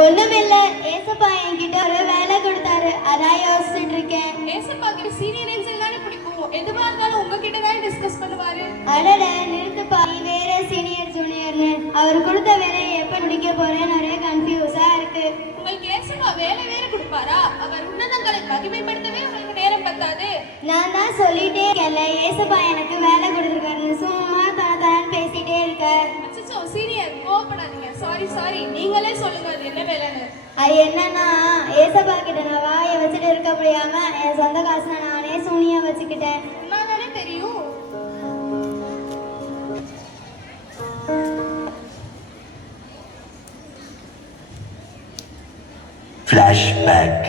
ஒண்ணுமில்ல, ஏசப்பா என்கிட்ட ஒரு வேலை கொடுத்தாரு, அதான் யோசிச்சுட்டு இருக்கேன். ஏசப்பா கிட்ட சீனியர் ஏஞ்சல் தானே பிடிக்கும், எதுவா இருந்தாலும் உங்ககிட்ட தான் டிஸ்கஸ் பண்ணுவாரு. அடட நிறுத்துப்பா, நீ வேற சீனியர் ஜூனியர்னு. அவர் கொடுத்த வேலையை எப்ப முடிக்க போறேன்னு ஒரே கன்ஃபியூஸா இருக்கு. உங்களுக்கு ஏசப்பா வேலை வேற கொடுப்பாரா? அவர் உன்னதங்களை மகிமைப்படுத்தவே உங்களுக்கு நேரம் பத்தாது. நான் தான் சொல்லிட்டே இருக்கேன்ல, ஏசப்பா எனக்கு வேலை கொடுத்துருக்காருன்னு சும்மா தான் பேசிட்டே இருக்க. அச்சச்சோ சீனியர் கோவப்படாதீங்க. சாரி நீங்களே சொல்லுங்க அது என்ன வேலைன்னு. அது என்னன்னா, ஏசப்பா கிட்ட நான் வாயை வச்சுட்டு இருக்க முடியாம என் சொந்த காசுல நானே சூனியா வச்சுக்கிட்டேன். நான் தானே தெரியும். Flashback.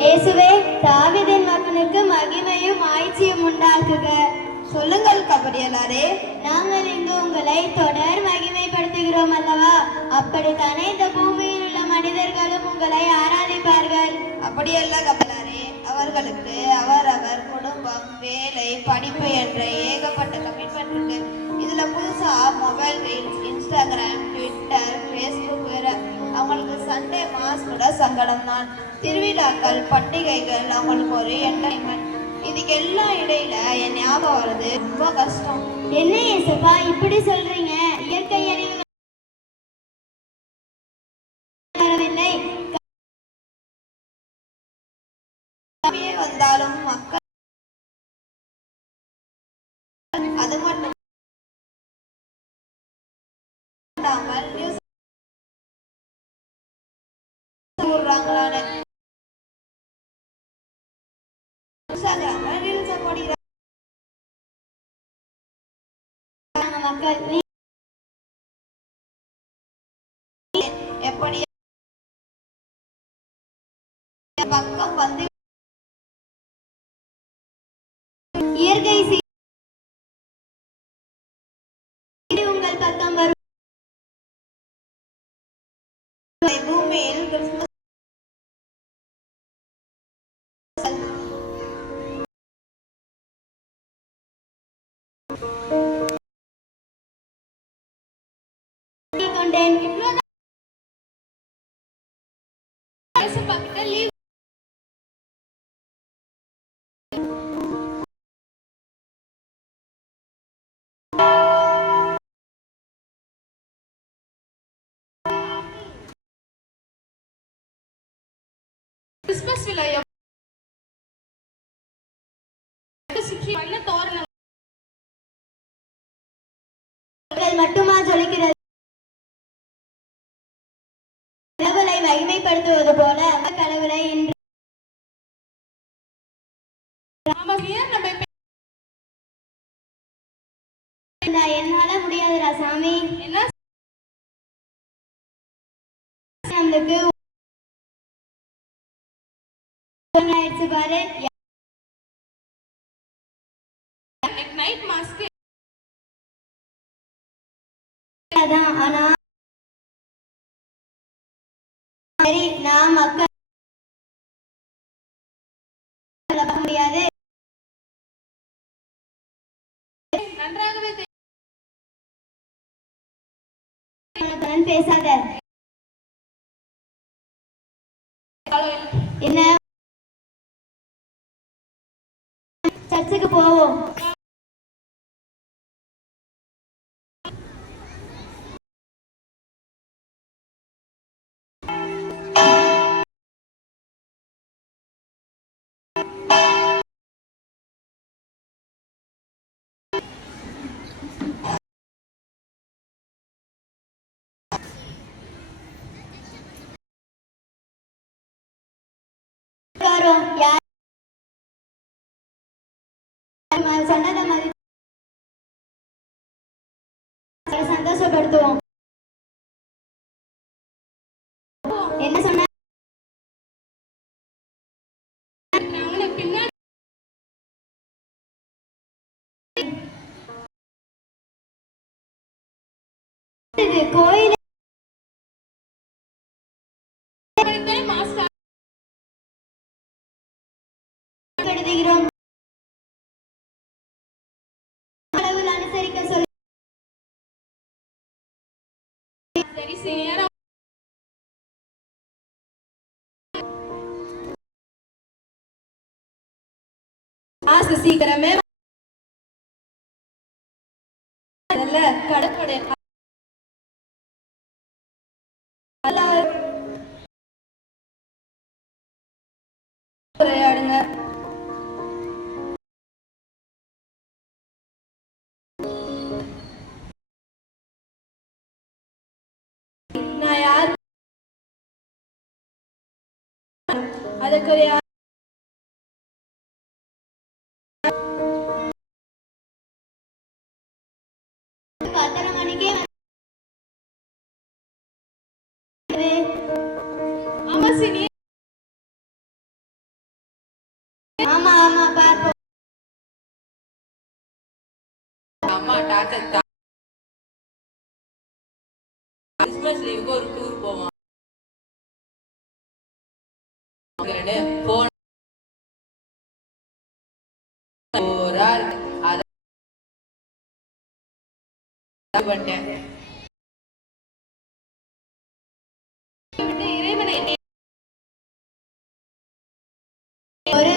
இயேசுவே, தாவீதின் மகனுக்கு மகிமையும் ஆட்சியும் உண்டாக்குக. சொல்லுங்கள் கபடியலாரே. நாங்கள் இங்கு உங்களை தொடர் மகிமைப்படுத்துகிறோம் அல்லவா? அப்படித்தானே இந்த பூமியில் உள்ள மனிதர்களும் உங்களை ஆராதிப்பார்கள். அப்படியல்ல கபலாரே, அவர்களுக்கு அவரவர் குடும்பம், வேலை, படிப்பு என்ற ஏகப்பட்ட கமிட்மெண்ட் இருக்கு. இதுல புதுசா mobile reels, Instagram, Twitter, Facebook வேற. அவங்களுக்கு சண்டே மாஸ் கூட சங்கடம் தான். திருவிழாக்கள், பண்டிகைகள் அவங்களுக்கு ஒரு என்டர்டைன்மெண்ட். இதுக்கு எல்லாம் இடையில என் ஞாபகம் வருது, ரொம்ப கஷ்டம். என்ன ஏசப்பா இப்படி சொல்றீங்க? இயற்கை அழிவு வரவில்லை, வாழும் மக்கள் அது மட்டும் இல்லாமல் மக்கள் எப்படி பக்கம் வந்து இயற்கை உங்கள் பக்கம் வரும் பூமியில் கிறிஸ்துமஸ் கொண்டேன். பக்கத்தில் லீவ் கிறிஸ்மஸ் விழா சுற்றி வண்ண தோரணங்கள் மட்டுமா ஜொலிக்கிறது? கடவுளை மகிமைப்படுத்துவது போல கடவுளை இன்று என்னால முடியாதுடா சாமி. என்ன நம்மளுக்கு ஆயிடுச்சு பாரு. நைட் மாஸ்க் அதான். ஆனா சரி, நான் மக்கள் முடியாது. நன்றாகவே பேசாத. என்ன சர்ச்சுக்கு போவோம். சொன்னதை மாதிரி சந்தோஷப்படுத்துவோம். என்ன சொன்ன? கோயில் எழுதுகிறோம். கடவுள் அனுசரிக்க சொல்லி சரி சீனியர் சீக்கிரமே கடற்படை உரையாடுங்க. நான் யார்? அதுக்கு பத்தரை மணிக்கே ஆமா சீனியர். ஆமா ஆமா பார்ப்போம். அம்மா டாக்டர் கிறிஸ்மஸ் லீவுக்கு ஒரு டூர் போவோம். போன ஒரு ஆள் இறைவனை ஒரு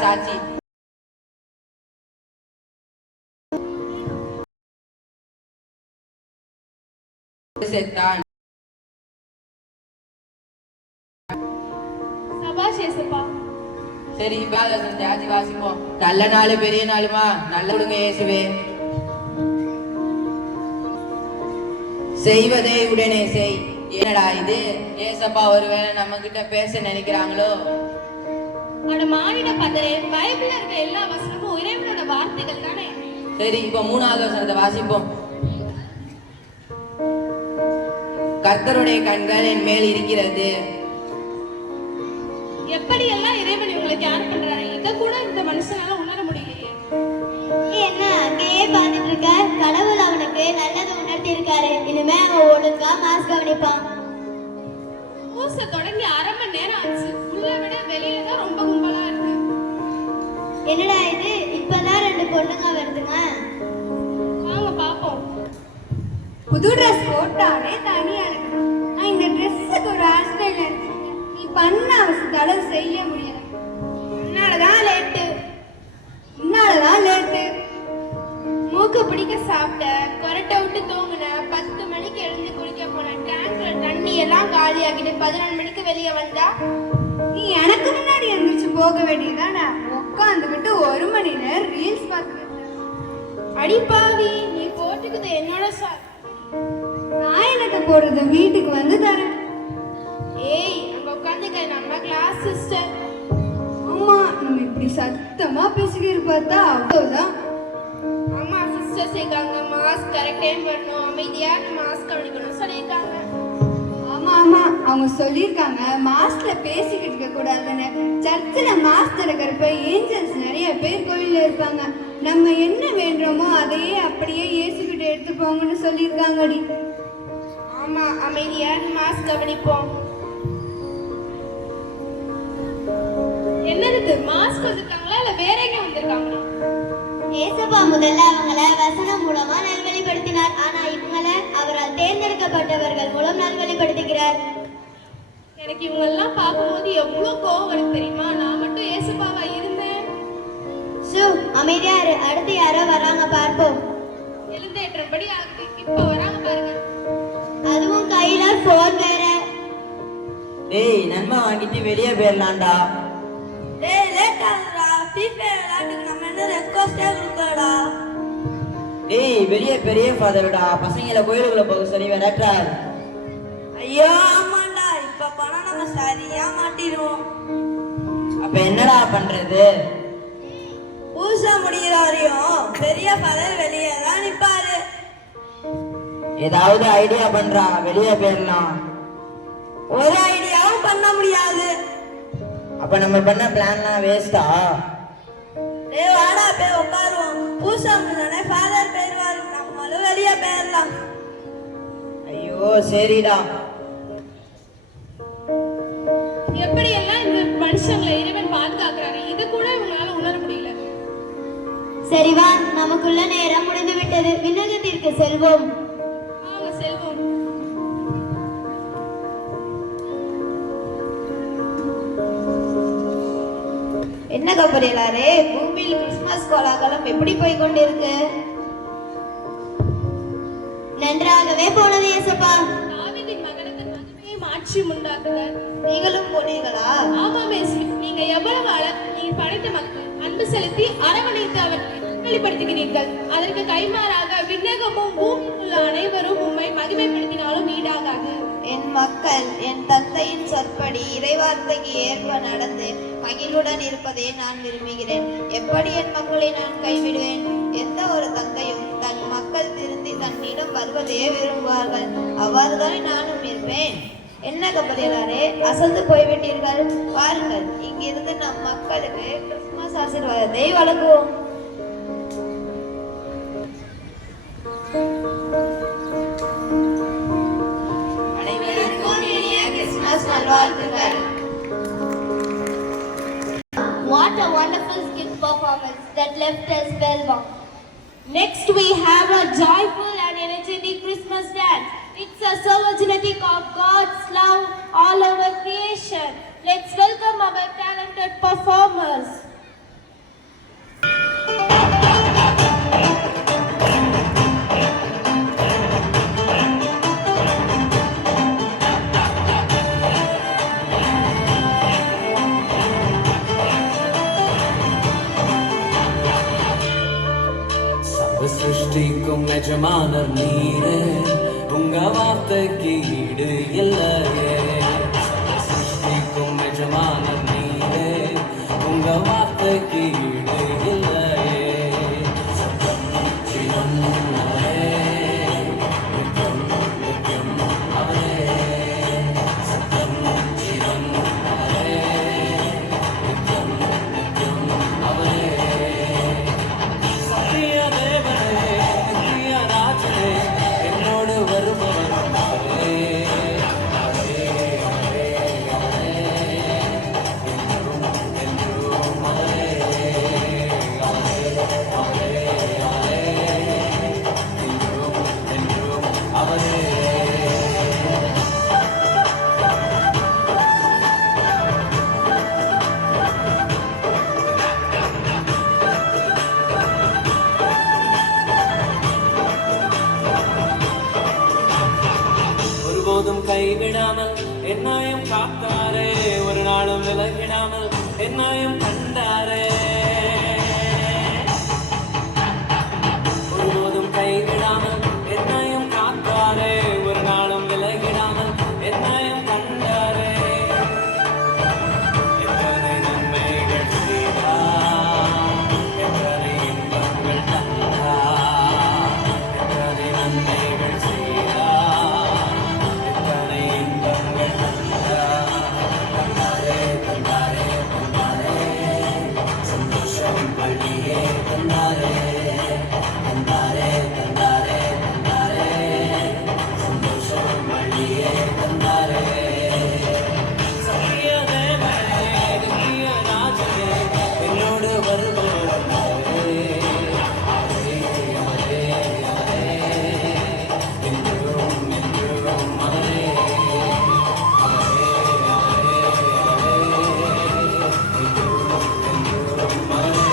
சாட்சி செத்தான். சரி தியாஜி வாசிப்போம். நல்ல நாள் பெரிய நாளுமா, நல்ல விடுங்க இயேசுவே. செய்வதை உடனே செய். என்னடா இது, ஏசப்பா ஒருவேளை நம்ம கிட்ட பேச நினைக்கிறாங்களோ? அட மானிட பதரே, பைபிள்ல இருக்க எல்லா வசனமும் இறைவனோட வார்த்தைகள் தானே. சரி, இப்ப 3வது வசனத்தை வாசிப்போம். கர்த்தருடைய கண்கள் என் மேல் இருக்கிறது. எப்படி எல்லாம் இறைவன் இவங்களை தியானம் பண்றாரு, இத கூட இந்த மனுஷனால உணர முடியலையே. என்ன அங்கேயே பார்த்துட்டு இருக்க? கடவுள் அவனுக்கு நல்லது உணர்த்தி இருக்காரு. இனிமே அவன் ஒழுங்கா மாஸ்க் கவனிப்பான். பூச தொடங்கி 1/2 மணி நேரம் ஆச்சு. உள்ள விட வெளியில தான் ரொம்ப கும்பலா இருக்கு. என்னடா இது, இப்பதான் 2 பொண்ணுங்க வருதுங்க. வாங்க பாப்போம். புது ட்ரெஸ் போட்டாலே தனியா இருக்கு. நான் இந்த ட்ரெஸ்ஸுக்கு ஒரு ஹேர் ஸ்டைல் எடுத்தேன். நீ பண்ண அவசரத்தால செய்ய முடியல. உன்னாலதான் லேட்டு. மூக்கு பிடிக்க சாப்பிட்ட, கொரட்டை விட்டு தூங்குன, 10 மணிக்கு எழுந்து குளிக்க போன, டேங்க்ல தண்ணி எல்லாம் காலி ஆகிட்டு 11 மணிக்கு வெளியே வந்தா நீ எனக்கு முன்னாடி எந்திரிச்சு போக வேண்டியதானே? உட்காந்துக்கிட்டு 1 மணி நேரம் ரீல்ஸ் பார்த்துக்கிட்டு. அடிப்பாவி, நீ போட்டுக்குது என்னோட நான் என்னத்தை போடுறது, வீட்டுக்கு வந்து தரேன். ஏய், அங்க உட்காந்துக்க, நம்ம கிளாஸ் சிஸ்டர். ஆமா, நம்ம இப்படி சத்தமா பேசிக்கிட்டு பார்த்தா அவ்வளவுதான். ஆமா, சிஸ்டர் சேர்க்காங்க. மாஸ்க் கரெக்ட் டைம் வரணும், அமைதியா மாஸ்க் கவனிக்கணும் சொல்லியிருக்காங்க. ஆமா அவங்க சொல்லியிருக்காங்க மாஸ்க்ல பேசிக்கிட்டு இருக்க கூடாதுன்னு. சர்ச்சில் மாஸ்க் திறக்கிறப்ப ஏஞ்சல்ஸ் நிறைய பேர் கோயில்ல இருப்பாங்க. நம்ம என்ன வேண்டுமோ அதையே அப்படியே இயேசுகிட்ட எடுத்து போங்கன்னு சொல்லியிருக்காங்கடி. ஆமா, அமைதியா மாஸ்க் கவனிப்போம். என்னது, மாஸ்க் வந்திருக்காங்களா இல்ல வேற எங்க வந்திருக்காங்களா? ஏசப்பா முதல்ல அவங்கள வசனம் மூலமா நல்வழிப்படுத்தினார். ஆனா இவங்களை அவரால் தேர்ந்தெடுக்கப்பட்டவர்கள் மூலம் நல்வழிப்படுத்துகிறார். எனக்கு இவங்க எல்லாம் பார்க்கும்போது எவ்வளவு கோவம் வருது தெரியுமா? நான் மட்டும் ஏசப்பாவா இருந்தேன். அமைதியா இரு, அடுத்து யாரோ வராங்க பார்ப்போம். எழுந்தேற்றபடி ஆகுது, இப்ப வராங்க பாருங்க. அதுவும் கையில போன் வேற. டேய், நன்மை வாங்கிட்டு வெளியே போயிடலாம்டா. டேய், லேட் ஆகுதுடா. FIFA விளையாட்டுக்கு நம்ம என்ன ரெக்வெஸ்டே கொடுக்கலடா. டேய், வெளியே பெரிய ஃபாதர்டா, பசங்களை கோயிலுக்குள்ள போக சொல்லி விளையாடுறாரு. ஐயோ ஆமாண்டா, இப்ப பணம் நம்ம சரியா மாட்டிடுவோம். அப்ப என்னடா பண்றது? பூசா முடிகிறாரையும் பெரிய ஃபாதர் வெளியே தான் நிப்பாரு. ஏதாவது ஐடியா பண்றா, வெளியே போயிடலாம். ஒரு ஐடியாவும் பண்ண முடியாது. அப்ப நம்ம பண்ண பிளான்லாம் வேஸ்டா? டேய் வாடா, போய் உட்காருவோம். பூசா முடிஞ்சோடனே ஃபாதர் போயிடுவாரு, நம்மளும் வெளியே போயிடலாம். ஐயோ சரிடா. எப்படி எல்லாம் இந்த மனுஷங்களை இறைவன் பாதுகாக்கிறாரு, இது கூட இவங்களால உணர முடியல. சரி வா, நமக்குள்ள நேரம் முடிந்து விட்டது. விண்ணகத்திற்கு செல்வோம். வாங்க செல்வோம். என்ன கபரியலாரே, பூமியில் கிறிஸ்துமஸ் கோலாகலம் எப்படி போய் கொண்டிருக்கு? நன்றாகவே போனது ஏசப்பா. தாவீதின் மகனுக்கு மகிமையை மாற்றி உண்டாக்குகிறார். நீங்களும் போனீங்களா? ஆமா மிஸ், நீங்க எவ்வளவு நீங்க படைத்த மக்கள் அன்பு செலுத்தி அரவணைத்து அவருக்கு வெளிப்படுத்துகிறீர்கள். அதற்கு கைமாறாக விண்ணகமும் பூமியில் அனைவரும் உம்மை மகிமைப்படுத்தினாலும் ஈடாகாது. என் மக்கள் என் தந்தையின் சொற்படி இறைவார்த்தைக்கு ஏற்ப நடந்து மகிழ்வுடன் இருப்பதை நான் விரும்புகிறேன். எப்படி என் மக்களை நான் கைவிடுவேன்? எந்த ஒரு தந்தையும் தன் மக்கள் திருந்தி தன்னிடம் வருவதையே விரும்புவார்கள். அவ்வாறுதான் நானும் இருப்பேன். என்ன கபரியலாரே, அசந்து போய்விட்டீர்கள். வாருங்கள், இங்கிருந்து நம் மக்களுக்கு கிறிஸ்துமஸ் ஆசீர்வாதத்தை வழங்குவோம். What a wonderful skit performance that left us spellbound. Next we have a joyful and energetic Christmas dance. It's a so genetic of God's love all over creation. Let's welcome our talented performers. சிருஷ்டிக்கும் எஜமானர் நீரே உங்க வார்த்தைக்கு ஈடு இல்லையே சிருஷ்டிக்கும் எஜமானர் நீரே உங்க வார்த்தைக்கு ஈடு இல்லையே சத்தம் ஜீவன் அவரே நித்தம் நித்தியம் அவரே சத்தம் ஜீவன் அவரே நித்தம் நித்தியம் அவரே சத்திய தேவனே நித்திய ராஜனே என்னோடு வருபவர் அவரே அவரே அவரே அவரே என்றும் என்றும் அவரே அவரே அவரே அவரே என்றும் என்றும் அவரே ஒருபோதும் கைவிடாமல் என்னையும் காத்தாரே ஒரு நாளும் விலகிடாமல் என்னையும் கண்டாரே ஒருபோதும் கைவிடாமல் என்னையும் காத்தாரே ஒரு நாளும் விலகிடாமல் என்னையும் கண்டாரே எத்தனை நன்மைகள் செய்தார் எத்தனை இன்பங்கள் தந்தார் எத்தனை நன்மைகள் செய்தார் எத்தனை இன்பங்கள் தந்தாரே தந்தாரே தந்தாரே சந்தோஷம் பள்ளியே தந்தாரே தந்தாரே தந்தாரே தந்தாரே சந்தோஷம் பள்ளியே தந்தாரே சத்திய தேவனே நித்திய ராஜனே என்னோடு வருபவர் அவரே அவரே அவரே அவரே என்றும் என்றும் அவரே அவரே அவரே அவரே என்றும் என்றும் அவரே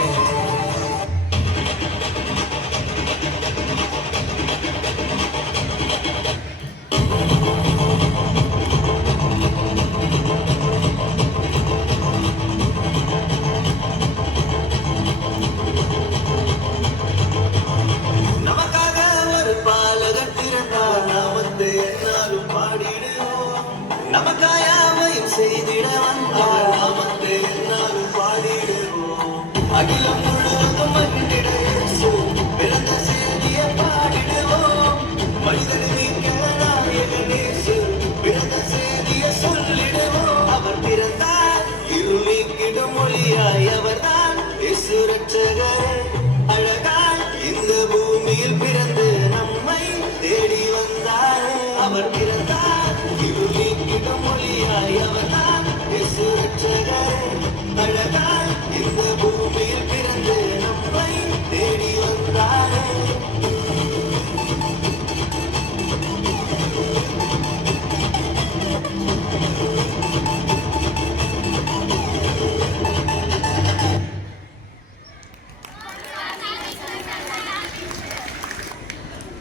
நமக்காக ஒரு பாலகன் பிறந்தார் நாமத்தை என்னாலும் பாடிடுவோம் நமக்காயாவையும் செய்திட வந்தார் நாமத்தை என்னாலும் பாடிடுவோம் அகிலம் முழுவதும் மகிழ்ந்திட இயேசு பிறந்த செய்தியை பாடிடுவோம் மனிதன் நீக்கேசு பிறந்த செய்தியை சொல்லிடுவோம் அவர் பிறந்தார் இருள் நீக்கிடும் மொழியாய் அவர்தான் இயேசு ரட்சகரே அழகாய் இந்த பூமியில் பிறந்து நம்மை தேடி வந்தாரே அவர் பிறந்தார் இருள் நீக்கிடும் மொழியாய் அவர்தான் இயேசு ரட்சகரே அழகாய் இந்த பூமியில் பிறந்து நம்மை தேடி வந்தாரே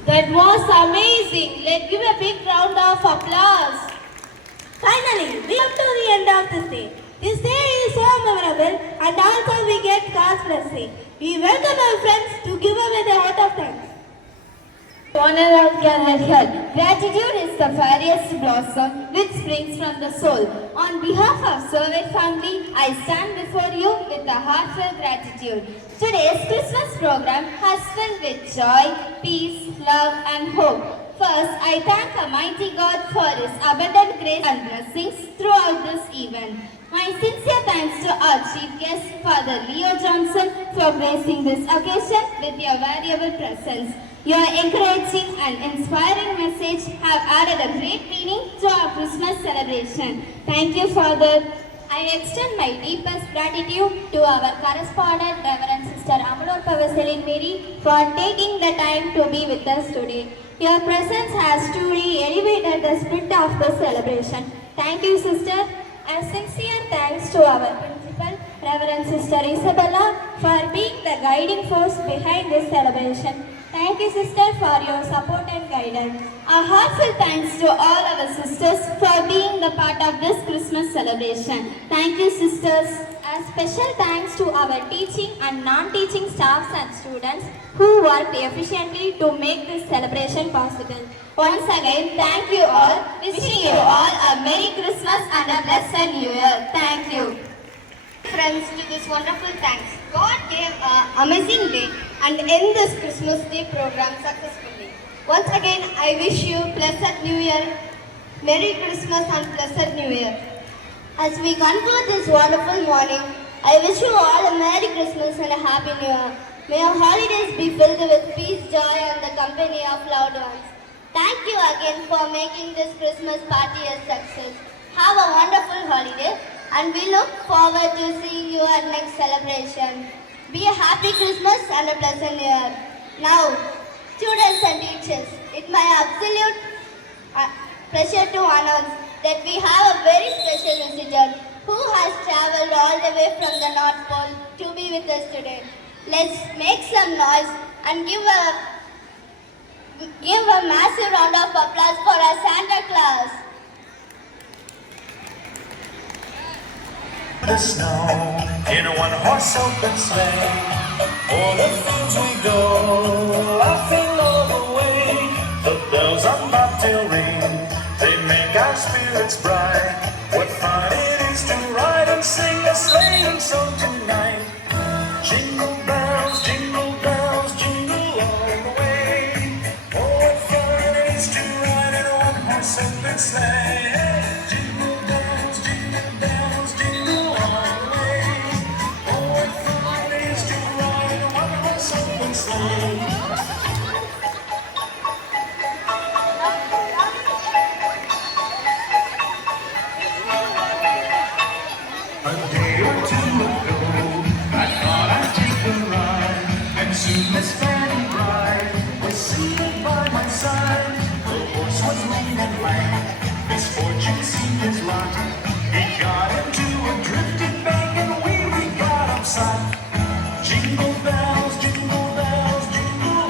That was amazing. Let's give a big round of applause. Finally, we come to the end of this day. This day is so memorable and also we get God's blessing. We welcome our friends to give away the vote of thanks. Honor of gathered here. Gratitude is the fairest blossom which springs from the soul. On behalf of Servant family, I stand before you with a heartfelt gratitude. Today's Christmas program has filled with joy, peace, love and hope. First, I thank Almighty God for His abundant grace and blessings throughout this event. My sincere thanks to our chief guest, Father Leo Johnson, for gracing this occasion with your valuable presence. Your encouraging and inspiring message have added a great meaning to our Christmas celebration. Thank you, Father. I extend my deepest gratitude to our correspondent, Reverend Sister Amalorpa Vaseline Mary, for taking the time to be with us today. Your presence has truly elevated the spirit of the celebration. Thank you, Sister. A sincere thanks to our principal, Reverend Sister Isabella, for being the guiding force behind this celebration. Thank you, sister, for your support and guidance. A heartfelt thanks to all our sisters for being the part of this Christmas celebration. Thank you, sisters. A A special thanks to our teaching and non-teaching staffs and students who worked efficiently to make this celebration possible. Once again, thank you all. Wishing you all a Merry Christmas and a blessed New Year. Thank you. Friends, to this wonderful thanks. God gave an amazing day and end this Christmas Day program successfully. Once again, I wish you blessed New Year, Merry Christmas and blessed New Year. As we conclude this wonderful morning, I wish you all a Merry Christmas and a Happy New Year. May your holidays be filled with peace, joy and the company of loved ones. Thank you again for making this Christmas party a success. Have a wonderful holiday and we look forward to seeing you at next celebration. Be a happy Christmas and a pleasant New Year. Now, students and teachers, it's my absolute pleasure to announce that we have a very special visitor who has traveled all the way from the North Pole to be with us today. Let's make some noise and give a massive round of applause for our Santa Claus. The snow in a one-horse open sleigh. O'er the fields we go, laughing all the way. The bells on bobtail ring, they make our spirits bright. What fun it is to ride and sing a sleighing song tonight. Jingle bells, jingle all the way. Oh, what fun it is to ride in a one-horse open sleigh. Jingle bells, jingle all the way. Oh, what fun it is to ride in a one-horse open sleigh. A day or two ago, I thought I'd take a ride, and soon Miss Fanny Bride was seated by my side. The horse was lean and lank, misfortune seemed his lot. He got into a drifted bank, and we got upside. Jingle bells, jingle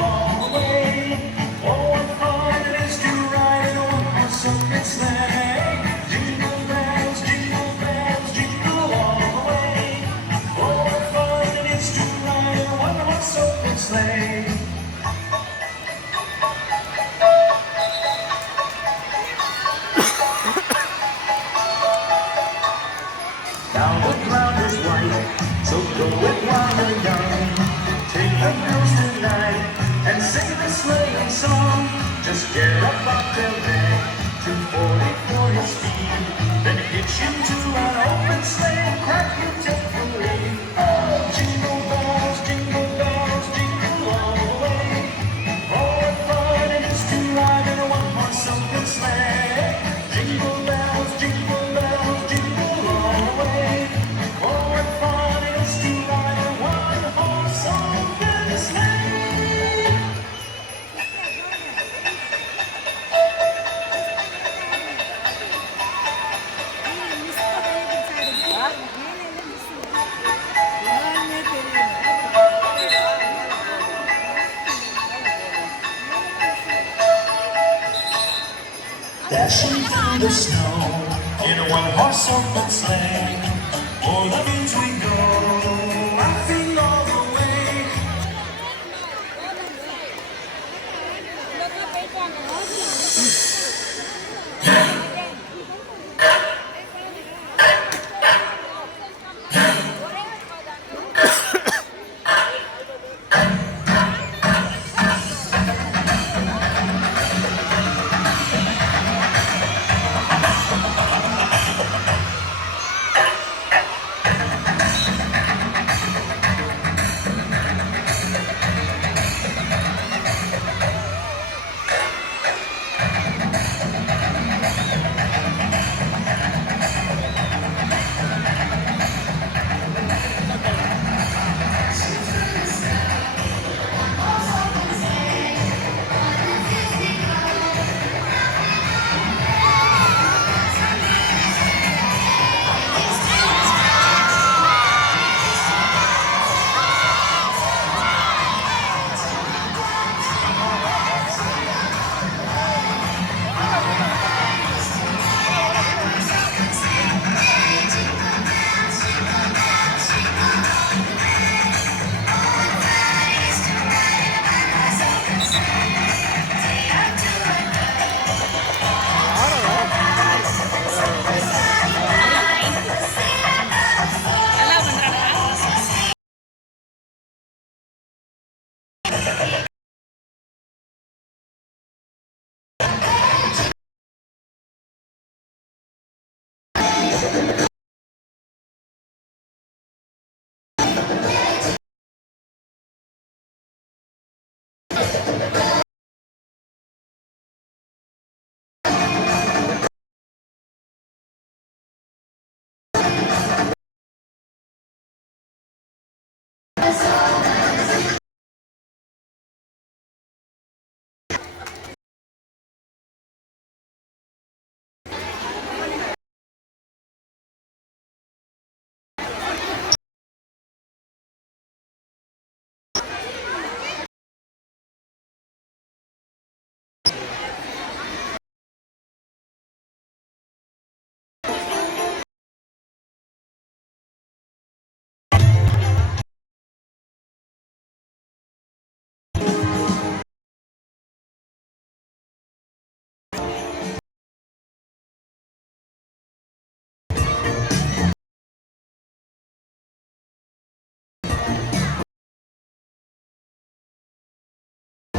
all the way. Oh, what fun it is to ride in a one-horse open sleigh. Jingle bells, jingle all the way. Oh, what fun it is to ride in a one-horse open sleigh. Now the ground is white, so go it while you're young. Take the girls tonight and sing the sleighing song. Just get up Bobtail Ring, 240 for your speed. Then hitch into an open sleigh and crack your tail for lead. Oh, jingle bells, jingle all the way. Oh, what fun it is to ride in a one-horse open sleigh. Jingle bells, jingle all the way. Oh, what fun it is to ride in a one-horse open sleigh. Dashing through the snow in a one-horse open sleigh. O'er the fields we go, laughing all the way.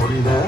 கொண்ட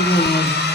Amen.